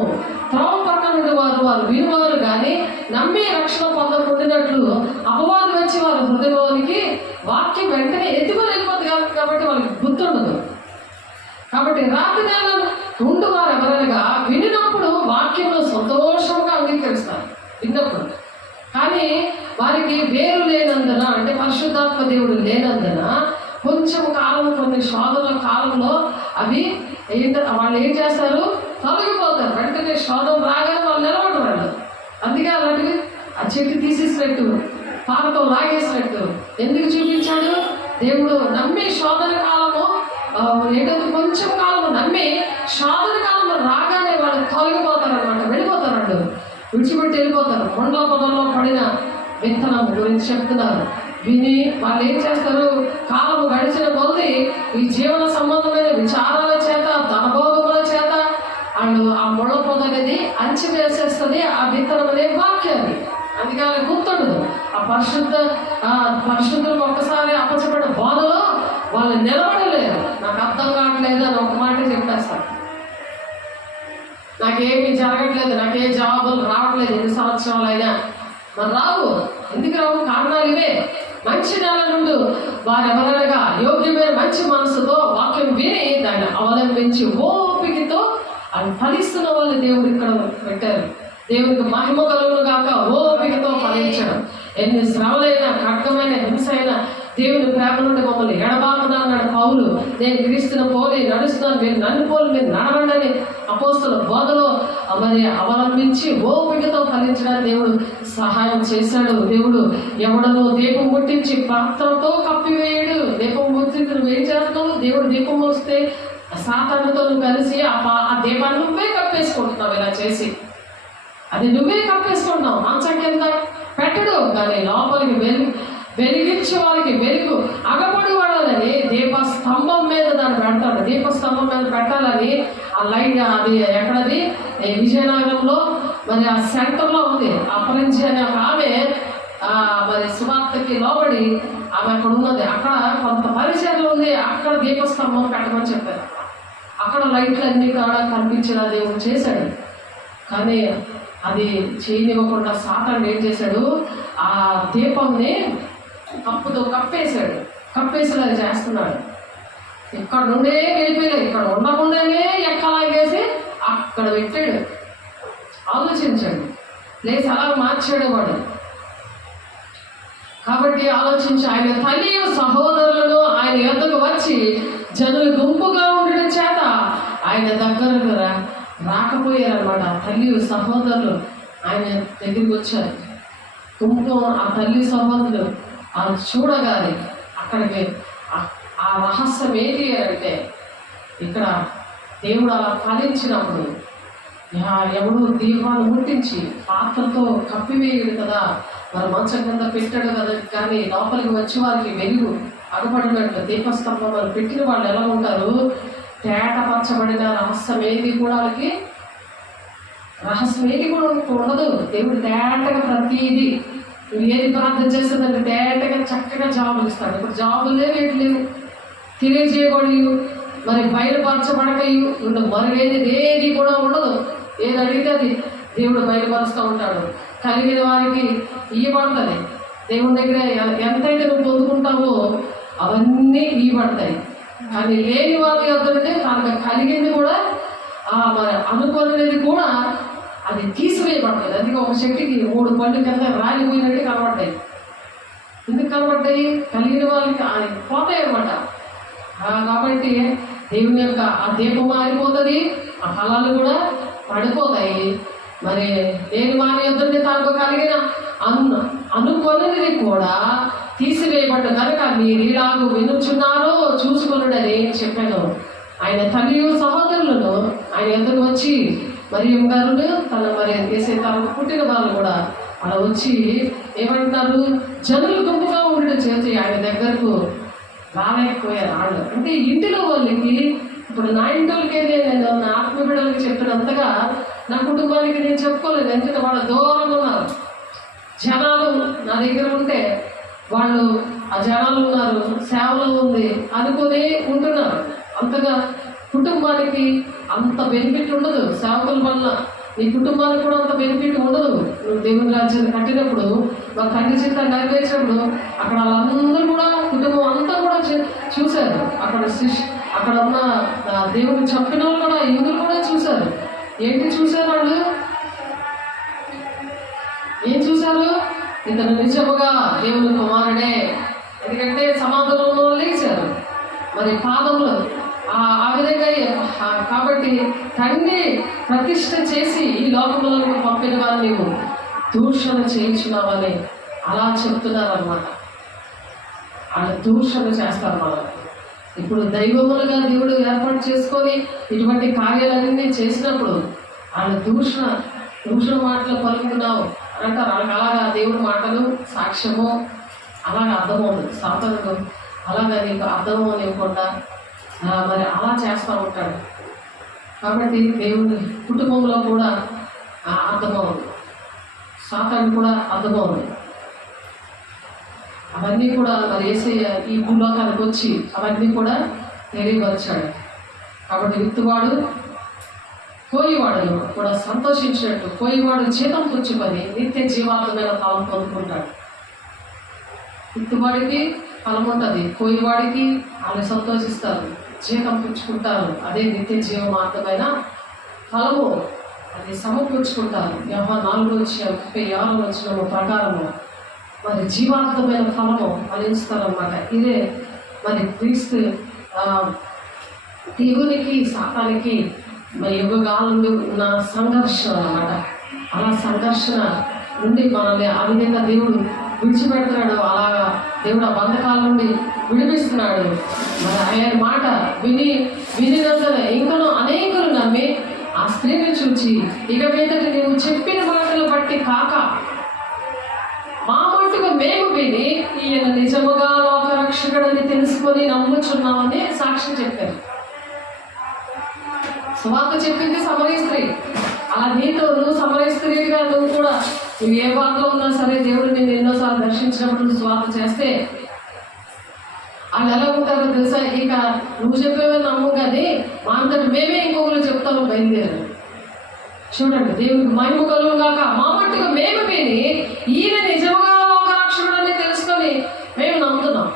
త్రోవ పక్కన నుండి వారు వినువారు కానీ నమ్మి రక్షణ పొందకుండినట్లు అపవాదం వచ్చి వారి హృదయంలోనికి వాక్యం వెంటనే ఎత్తుకొని వెళ్ళిపోతుంది కాబట్టి వాళ్ళకి గుర్తుండదు. కాబట్టి రాత్రి నెల ఉండు వారు ఎవరనగా వినినప్పుడు వాక్యంలో సంతోషంగా అంగీకరిస్తారు విన్నప్పుడు. కానీ వారికి వేరు లేనందున, అంటే పరిశుద్ధాత్మ దేవుడు లేనందున కొంచెం కాలం, కొన్ని శోధనల కాలంలో అవి వాళ్ళు ఏం చేస్తారు? తొలగిపోతారు. వెంటనే శోధన రాగానే వాళ్ళు నిలబడరు. అందుకే అలాంటివి ఆ చెట్టు తీసేసినట్టు, పాలతో లాగేసినట్టు ఎందుకు చూపించాడు దేవుడు? నమ్మి శోధన కాలము ఏంటంటే కొంచెం కాలము నమ్మి శోధన కాలంలో రాగానే వాళ్ళు తొలగిపోతారు అనమాట, వెళ్ళిపోతారు, విడిచిపెట్టి వెళ్ళిపోతారు. కొండల పొదల్లో పడిన విత్తనం గురించి చెప్తున్నారు. విని వాళ్ళు ఏం చేస్తారు? కాలము గడిచిన కొద్ది ఈ జీవన సంబంధమైన విచారాల చేత, ధనభోగముల చేత వాళ్ళు ఆ ముళ్ళ పొద అనేది అంచివేసేస్తుంది ఆ విత్తనం అనే వాక్యాన్ని. అందుకే వాళ్ళకి గుర్తుండదు. ఆ పరిశుద్ధులకు ఒక్కసారి అప్పచెప్పిన బోధలో వాళ్ళు నిలబడలేరు. నాకు అర్థం కావట్లేదు అని ఒక మాట చెప్పేస్తారు. నాకేమీ జరగట్లేదు, నాకేం జవాబులు రావట్లేదు, ఎన్ని సంవత్సరాలు అయినా. మరి రావు. ఎందుకు రావు? కారణాలు ఇవే. మంచి నెల నుండి వారు ఎవరనగా యోగ్యమైన మంచి మనసుతో వాక్యం విని దాన్ని అవలంబించి ఓపికతో అది ఫలిస్తున్న వాళ్ళు దేవుడు ఇక్కడ పెట్టారు. దేవునికి మహిమ కలుగును గాక. ఓపికతో ఫలించడం. ఎన్ని శ్రమలైనా, ఖడ్గమైన హింస అయినా, దేవుని ప్రేమ నుండి మమ్మల్ని ఎడబాకునా అన్నాడు పౌలు. నేను క్రీస్తును పోలి నడుస్తున్నాను, మీరు నన్ను పోలి మీరు నడవండి అని అపోస్తలుల బోధలో మరి అవలంబించి ఓపికతో ఫలించడానికి దేవుడు సహాయం చేశాడు. దేవుడు ఎవడను దీపం ముట్టించి పాత్రతో కప్పివేయడు. దీపం ముట్టించి నువ్వు ఏం చేస్తున్నావు? దేవుడు దీపం వస్తే సాతానుతో కలిసి ఆ దీపాన్ని నువ్వే కప్పేసుకుంటున్నావు. ఇలా చేసి అది నువ్వే కప్పేసుకుంటున్నావు. మంచం కింద పెట్టడు, కానీ లోపలికి వెలిగించే వాళ్ళకి వెలుగు అగపడి వాడాలని దీపస్తంభం మీద దాన్ని పెడతాడు. దీపస్తంభం మీద పెట్టాలని ఆ లైట్ అది ఎక్కడది విజయనగరంలో మరి ఆ సెంటర్లో ఉంది. అపరించి అనే ఒక ఆమె మరి సువార్తకి లోబడి ఆమె అక్కడ ఉన్నది. అక్కడ కొంత పరిచయం ఉంది, అక్కడ దీపస్తంభం పెట్టమని చెప్పారు. అక్కడ లైట్లు అన్ని కూడా కనిపించేలా దేవుడు చేశాడు. కానీ అది చేయనివ్వకుండా సాతానుడు ఏం చేశాడు? ఆ దీపంని కప్పుతో కప్పేసి అది చేస్తున్నాడు. ఇక్కడ నుండే వెళ్ళిపోయాడు, ఇక్కడ ఉండకుండానే ఎక్కలాగేసి అక్కడ పెట్టాడు. ఆలోచించాడు, లేచి అలా మార్చాడు వాడు. కాబట్టి ఆలోచించి ఆయన తల్లి సహోదరులను ఆయన యొద్దకు వచ్చి జనులు గుంపుగా ఉండడం చేత ఆయన దగ్గరకు రాకపోయారనమాట. తల్లి సహోదరులు ఆయన దగ్గరికి వచ్చారు. గుంపు ఆ తల్లి సహోదరులు అది చూడగానే అక్కడికి ఆ రహస్యం ఏంటి అంటే, ఇక్కడ దేవుడు అలా ఫలించినప్పుడు ఎవడు దీపాన్ని ముట్టించి పాత్రతో కప్పివేయడు కదా, మరి మంచం కింద పెట్టాడు కదా, కానీ లోపలికి వచ్చే వారికి వెలుగు అగపడినట్లు దీపస్తంభం అని పెట్టిన వాళ్ళు ఎలా ఉంటారు? తేటపరచబడిన రహస్యం ఏది కూడా వాళ్ళకి ఉండదు. దేవుడు తేటగా ప్రతిదీ నువ్వు ఏది ప్రార్థన చేస్తుందంటే తేటగా చక్కగా జాబులు ఇస్తాడు. ఇప్పుడు జాబులు లేవు, ఎటు లేవు, తెలియజేయబడి మరి బయలుపరచబడకయు మరుగేది ఏది కూడా ఉండదు. ఏది అడిగితే అది దేవుడు బయలుపరుస్తూ ఉంటాడు. కలిగిన వారికి ఇవ్వబడుతుంది. దేవుని దగ్గర ఎంతైతే నువ్వు పొందుకుంటావో అవన్నీ ఇవ్వబడతాయి. కానీ లేని వారి వద్దనే తనకు కలిగింది కూడా మరి అనుకోనిది కూడా అది తీసివేయబడుతుంది. అందుకే ఒక శక్తికి 3 పళ్ళు కింద రాలిపోయినట్టు కనబడ్డాయి. ఎందుకు కనబడ్డాయి? కలిగిన వాళ్ళకి అది పోతాయి అన్నమాట. కాబట్టి దేవుని యొక్క ఆ దీపం మారిపోతుంది, ఆ ఫలాలు కూడా పడిపోతాయి. మరి లేని వారి యొద్దనే తనకు కలిగిన అనుకొనిది కూడా తీసివేయబడ్డ కనుక మీరు ఇలాగూ వినుచున్నారో చూసుకొనుడని చెప్పాను. ఆయన తల్లి సహోదరులను ఆయన ఎందుకు వచ్చి మరియం గారు తన మరి వేసే తనకు పుట్టిన వాళ్ళు కూడా అలా వచ్చి ఏమంటారు? జనులు గుంపుగా ఉండడం చేతి ఆయన దగ్గరకు రాలేకపోయారు. వాళ్ళు అంటే ఇంటిలో వాళ్ళకి ఇప్పుడు నా ఇంటికి నేను నా ఆత్మీయుడికి చెప్పినంతగా నా కుటుంబానికి నేను చెప్పుకోలేదు. ఎందుకంటే వాళ్ళు దూరంగా ఉన్నారు. జనాలు నా దగ్గర ఉంటే వాళ్ళు ఆ జనాలు ఉన్నారు, సేవలో ఉంది అనుకుని ఉంటున్నారు. అంతగా కుటుంబానికి అంత బెనిఫిట్ ఉండదు. సేవకుల వల్ల నీ కుటుంబానికి కూడా అంత బెనిఫిట్ ఉండదు. నువ్వు దేవుని రాజ్యాన్ని కట్టినప్పుడు, మా తండ్రి చింత నెరవేర్చినప్పుడు అక్కడ వాళ్ళందరూ కూడా కుటుంబం అంతా కూడా చూశారు. అక్కడ ఉన్న దేవుని చంపిన వాళ్ళు కూడా యూదులు కూడా చూశారు. ఏంటి చూశారు? వాళ్ళు ఏం చూశారు? ఇతను నిజముగా దేవుని కుమారుడే. ఎందుకంటే సమాధానంలో లేచారు మరి పాదములు ఆ విధంగా. కాబట్టి తండ్రి ప్రతిష్ఠ చేసి ఈ లోకంలో పంపిన వారు నీవు దూషణ చేయించున్నావని అలా చెప్తున్నారు అన్నమాట. వాళ్ళు దూషణ చేస్తారు మనల్ని. ఇప్పుడు దైవములుగా దేవుడు ఏర్పాటు చేసుకొని ఇటువంటి కార్యాలన్నీ చేసినప్పుడు వాళ్ళు దూషణ మాటలు పలుకుతున్నావు అంటారు. వాళ్ళకి అలాగా దేవుడి మాటలు సాక్ష్యము అలాగా అర్థమవుతుంది. సాతానుడు అలాగా నీకు అర్థమో లేకుండా మరి అలా చేస్తూ ఉంటాడు. కాబట్టి దేవుని కుటుంబంలో కూడా అర్థమవుతుంది, సాతాను కూడా అర్థమవుతుంది. అవన్నీ కూడా మరి యేసయ్య ఈ భూలోకానికి వచ్చి అవన్నీ కూడా తెలియపరిచాడు. కాబట్టి విత్తువాడు కోయివాడును కూడా సంతోషించినట్టు కోయివాడు జీతం పుచ్చుకొని నిత్య జీవాత్మైన ఫలం పొందుకుంటాడు. విత్తువాడికి ఫలం ఉంటుంది, కోయివాడికి వాళ్ళు సంతోషిస్తారు, జీతం పుచ్చుకుంటారు. అదే నిత్య జీవమార్గమైన ఫలము అది సమకూర్చుకుంటారు. 4:36 ప్రకారము మరి జీవార్థమైన ఫలము ఫలిస్తారన్నమాట. ఇదే మరి క్రీస్తు దేవునికి సాతానికి మరి యుగకాలంలో ఉన్న సంఘర్షణ అన్నమాట. అలా సంఘర్షణ నుండి మనల్ని ఆ విధంగా దేవుడు విడిచిపెడుతున్నాడు. అలాగా దేవుడు ఆ బంధకాల నుండి విడిపిస్తున్నాడు. మరి ఆయన మాట వినినంతనే ఇంకనూ అనేకులు నమ్మి ఆ స్త్రీని చూచి, ఇక మీదకి నువ్వు చెప్పిన మాటలు బట్టి కాక మా మట్టుకు మేము విని ఈయన నిజముగా లోక రక్షకుడని తెలుసుకొని నమ్ముచున్నామని సాక్ష్యం చెప్పారు. సువార్త చెప్పింది సమరయ స్త్రీ. అలా నువ్వు సమరయ స్త్రీగా నువ్వు కూడా నువ్వు ఏ బాధలో ఉన్నా సరే దేవుడు నేను ఎన్నోసార్లు దర్శించినప్పుడు సువార్త చేస్తే వాళ్ళు ఎలా ఉంటారో తెలుసా? ఇక నువ్వు చెప్పేవే నమ్ము కానీ మా అంతటి మేమే ఇంకొకరు చెప్తాము బయలుదేరారు. చూడండి, దేవుడికి మహిమ కలుగు కాక మా మట్టుకు మేము విని ఈయన నిజముగా లోక రక్షకుడని తెలుసుకొని మేము నమ్ముతున్నాం.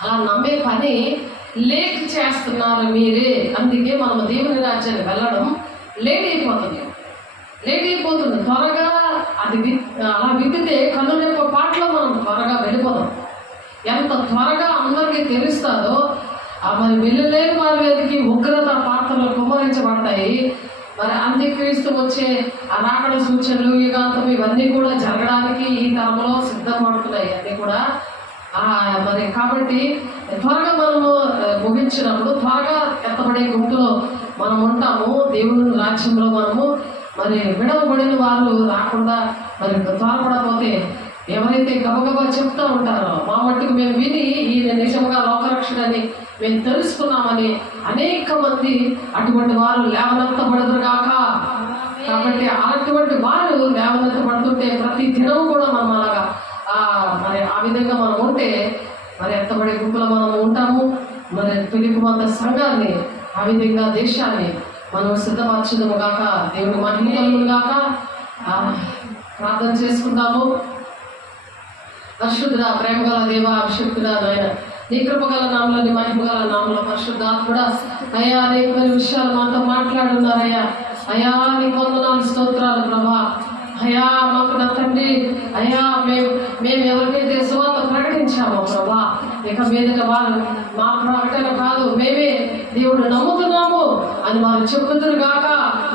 అలా నమ్మే పని లేట్ చేస్తున్నారు మీరే. అందుకే మనం దేవుని రాజ్యాన్ని వెళ్ళడం లేట్ అయిపోతుంది. త్వరగా అది అలా విత్తితే కన్నురెప్ప పాటలో మనం త్వరగా వెళ్ళిపోదాం. ఎంత త్వరగా అందరికీ తెలుస్తుందో మరి వెళ్ళలేని వారి మీదకి ఉగ్రత పాత్రలు కుమ్మరించబడతాయి. మరి అంత్యక్రీస్తు వచ్చే ఆ రాకడ సూచనలు, యుగాంతం ఇవన్నీ కూడా జరగడానికి ఈ తరంలో సిద్ధపడుతున్నాయి అన్నీ కూడా. మరి కాబట్టి త్వరగా మనము ముగించినప్పుడు త్వరగా ఎత్తబడే గుంపులో మనం ఉంటాము. దేవుని రాజ్యంలో మనము మరి విడవబడిన వారు రాకుండా మరి త్వరపడకపోతే ఎవరైతే గబగబా చెప్తూ ఉంటారో మా మట్టుకు మేము విని ఈయన నిజంగా లోకరక్షకుడని మేము తెలుసుకున్నామని అనేక మంది అటువంటి వారు లేవనెత్తబడదురు గాక. కాబట్టి అటువంటి వారు లేవనెత్తబడుతుంటే ప్రతి దినం కూడా మనం అలాగా మరి ఆ విధంగా మనం ఉంటే మరి ఎత్తబడే గుంపులో మనం ఉంటాము. మరి పిలుపుమంత సంఘాన్ని ఆ విధంగా దేశాన్ని మనం సిద్ధపరచుదాము గాక. దేవుని మహిమ కలుగును గాక. ప్రార్థన చేసుకుందాము. పరిశుద్ధుడా, ప్రేమ గల దేవ, అభిషక్తుడా నాయన, నీ కృపగల నామలో, నీ మహిమగల నామలో పరిశుద్ధాత్ముడా అయ్యా అనేక విషయాలు మాతో మాట్లాడున్నారయ్యా. అయ్యా నీకు వందనాలు, స్తోత్రాలు ప్రభా. అయ్యా మాకు నా తండ్రి అయ్యా మేము ఎవరికైతే సువార్త ప్రకటించామో ప్రభా, ఇక మీదట వారు మా ప్రకటన కాదు మేమే దేవుడు నమ్ముతున్నాము అని వారు చెప్పుదురు గాక.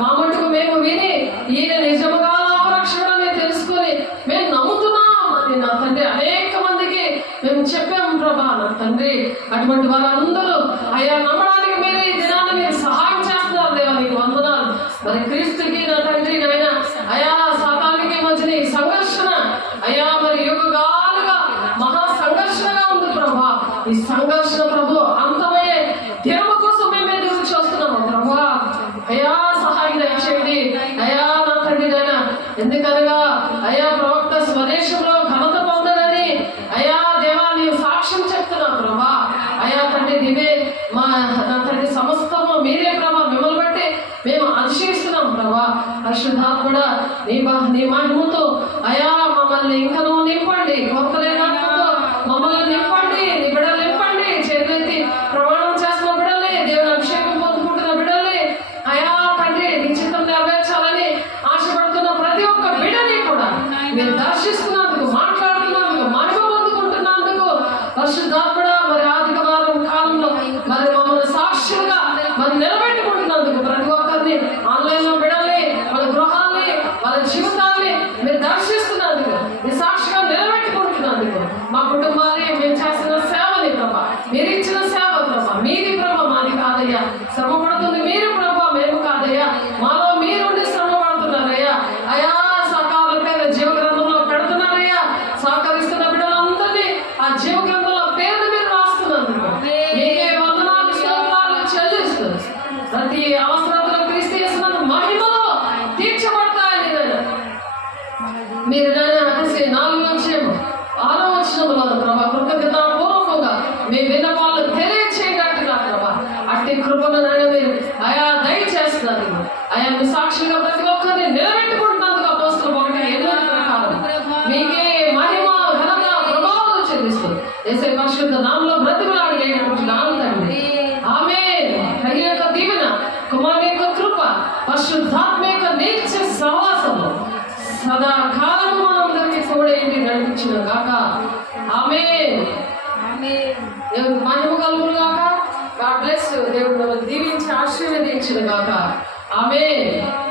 మా మటుకు మేము విని ఈయన నిజముగా లోకరక్షకుడని తెలుసుకొని మేము నమ్ముతున్నాం అని నా తండ్రి అనేక మందికి మేము చెప్పాము ప్రభా. నా తండ్రి అటువంటి వారందరూ అయ్యా నమ్మడానికి మీరు ఈ దినాన్ని మీరు సహాయం చేస్తున్నారు దేవా, నీకు వందనాలు. మరి క్రీస్తుకి నా తండ్రి నాయన అయా సాతానికి మధ్యన ఈ సంఘర్షణ అయ్యా మరి యుగాలుగా మహా సంఘర్షణగా ఉంది ప్రభా. ఈ సంఘర్షణ ప్రభు అంతమయ్యే దినము కోసం మేము ఎదురు చూస్తున్నాము ప్రభా. అయ్యా సహాయం దయచేయండి అయ్యా నా తండ్రి నాయన. ఎందుకనగా అయ్యా ప్రవక్త స్వదేశంలో ఘనత పొందడని అయ్యా దేవా నీవు సాక్ష్యం చెప్తున్నావు ప్రభా. అయ్యా తండ్రి నీవే మా నా తండ్రి సమస్తము మీరే ప్రభా. మిమ్మల్ని బట్టి మేము అతిశయిస్తున్నాం ప్రభా. పరిశుద్ధాత్ముడా నీ మహిమతో అయా మమ్మల్ని ఇంకనూ నింపండి. కొత్తలేనాత్మతో మమ్మల్ని నింపండి. నీ బిడ్డలు నింపండి. చేతులెత్తి ప్రమాణం చేస్తున్న బిడ్డలే, దేవుని అభిషేకం పొందుకుంటున్న బిడ్డలే అయా తండ్రి నీ చిత్తం నెరవేర్చాలని ఆశపడుతున్న ప్రతి ఒక్క బిడ్డని కూడా మీరు దర్శిస్తున్నందుకు, మాట్లాడుతున్నందుకు, మహిమ పొందుకుంటున్నందుకు పరిశుద్ధాత్ముడా మరి ఆదిక వారం కాలంలో మరి మమ్మల్ని సాక్షులుగా మరి నిలబెట్టుకుంటున్నందుకు ప్రతి ఒక్కరిని ఆన్లైన్లో బిడ్డలే వాళ్ళ గృహాల్ని వాళ్ళ జీవితాల్ని మీరు దర్శిస్తున్నందుకు, మీ సాక్షిగా నిలబెట్టుకుంటున్నందుకు, మా కుటుంబాన్ని మేము చేస్తున్న సేవని ప్రభా, మీరు ఇచ్చిన సేవ ప్రభా మీది ప్రభా, మాది కాదయ్యా. శ్రమ పడుతుంది మీరు ప్రభా, మేము కాదయ్యా. మాలో మీరుండి శ్రమ పడుతున్నారయ్యా. అయా సకాల పేరు జీవ గ్రంథంలో పెడుతున్నారయ్యా. సహకరిస్తున్న బిడ్డలందరినీ ఆ జీవ గ్రంథంలో పేరు మీరు రాస్తున్నందుకు మీకే వందనాలు, స్తోత్రాలు చెల్లిస్తూ ప్రతి అవసరతలో క్రీస్తు యేసునందు మహిమలో తీర్చబడతాయని మీరు అతిశయ 4-6 వచనంలో ప్రభా కృతజ్ఞతాపూర్వకంగా మీ విన్నపాలను తెలియచేయడానికి నా ప్రభా అట్టి కృపను మీరు ఆయా దయచేస్తున్నారు. ఆయా మీ సాక్షిగా ప్రతి ఒక్కరిని నిలబెట్టుకుంటున్నందుకు అపోస్తలుల 1:8 ప్రకారం మీకే మహిమ, ఘనత, ప్రభావాలు చెల్లిస్తూ యేసయ్య పరిశుద్ధ నామములో బ్రతిమలాడి వేడుకుంటున్నాను తండ్రి. ఆమేన్. తండ్రి యొక్క దీవెన, కుమారుని యొక్క కృప, పరిశుద్ధాత్మ యొక్క నిత్య సహవాసము సదాకాలం మనందరికీ తోడేయండి, నడిపించండి. నడిపించిన గాక. ఆమేన్. దేవుడు మహిమ కలుగును గాక. God bless. దేవుడు దీవించి ఆశీర్వదించిన గాక. ఆమేన్.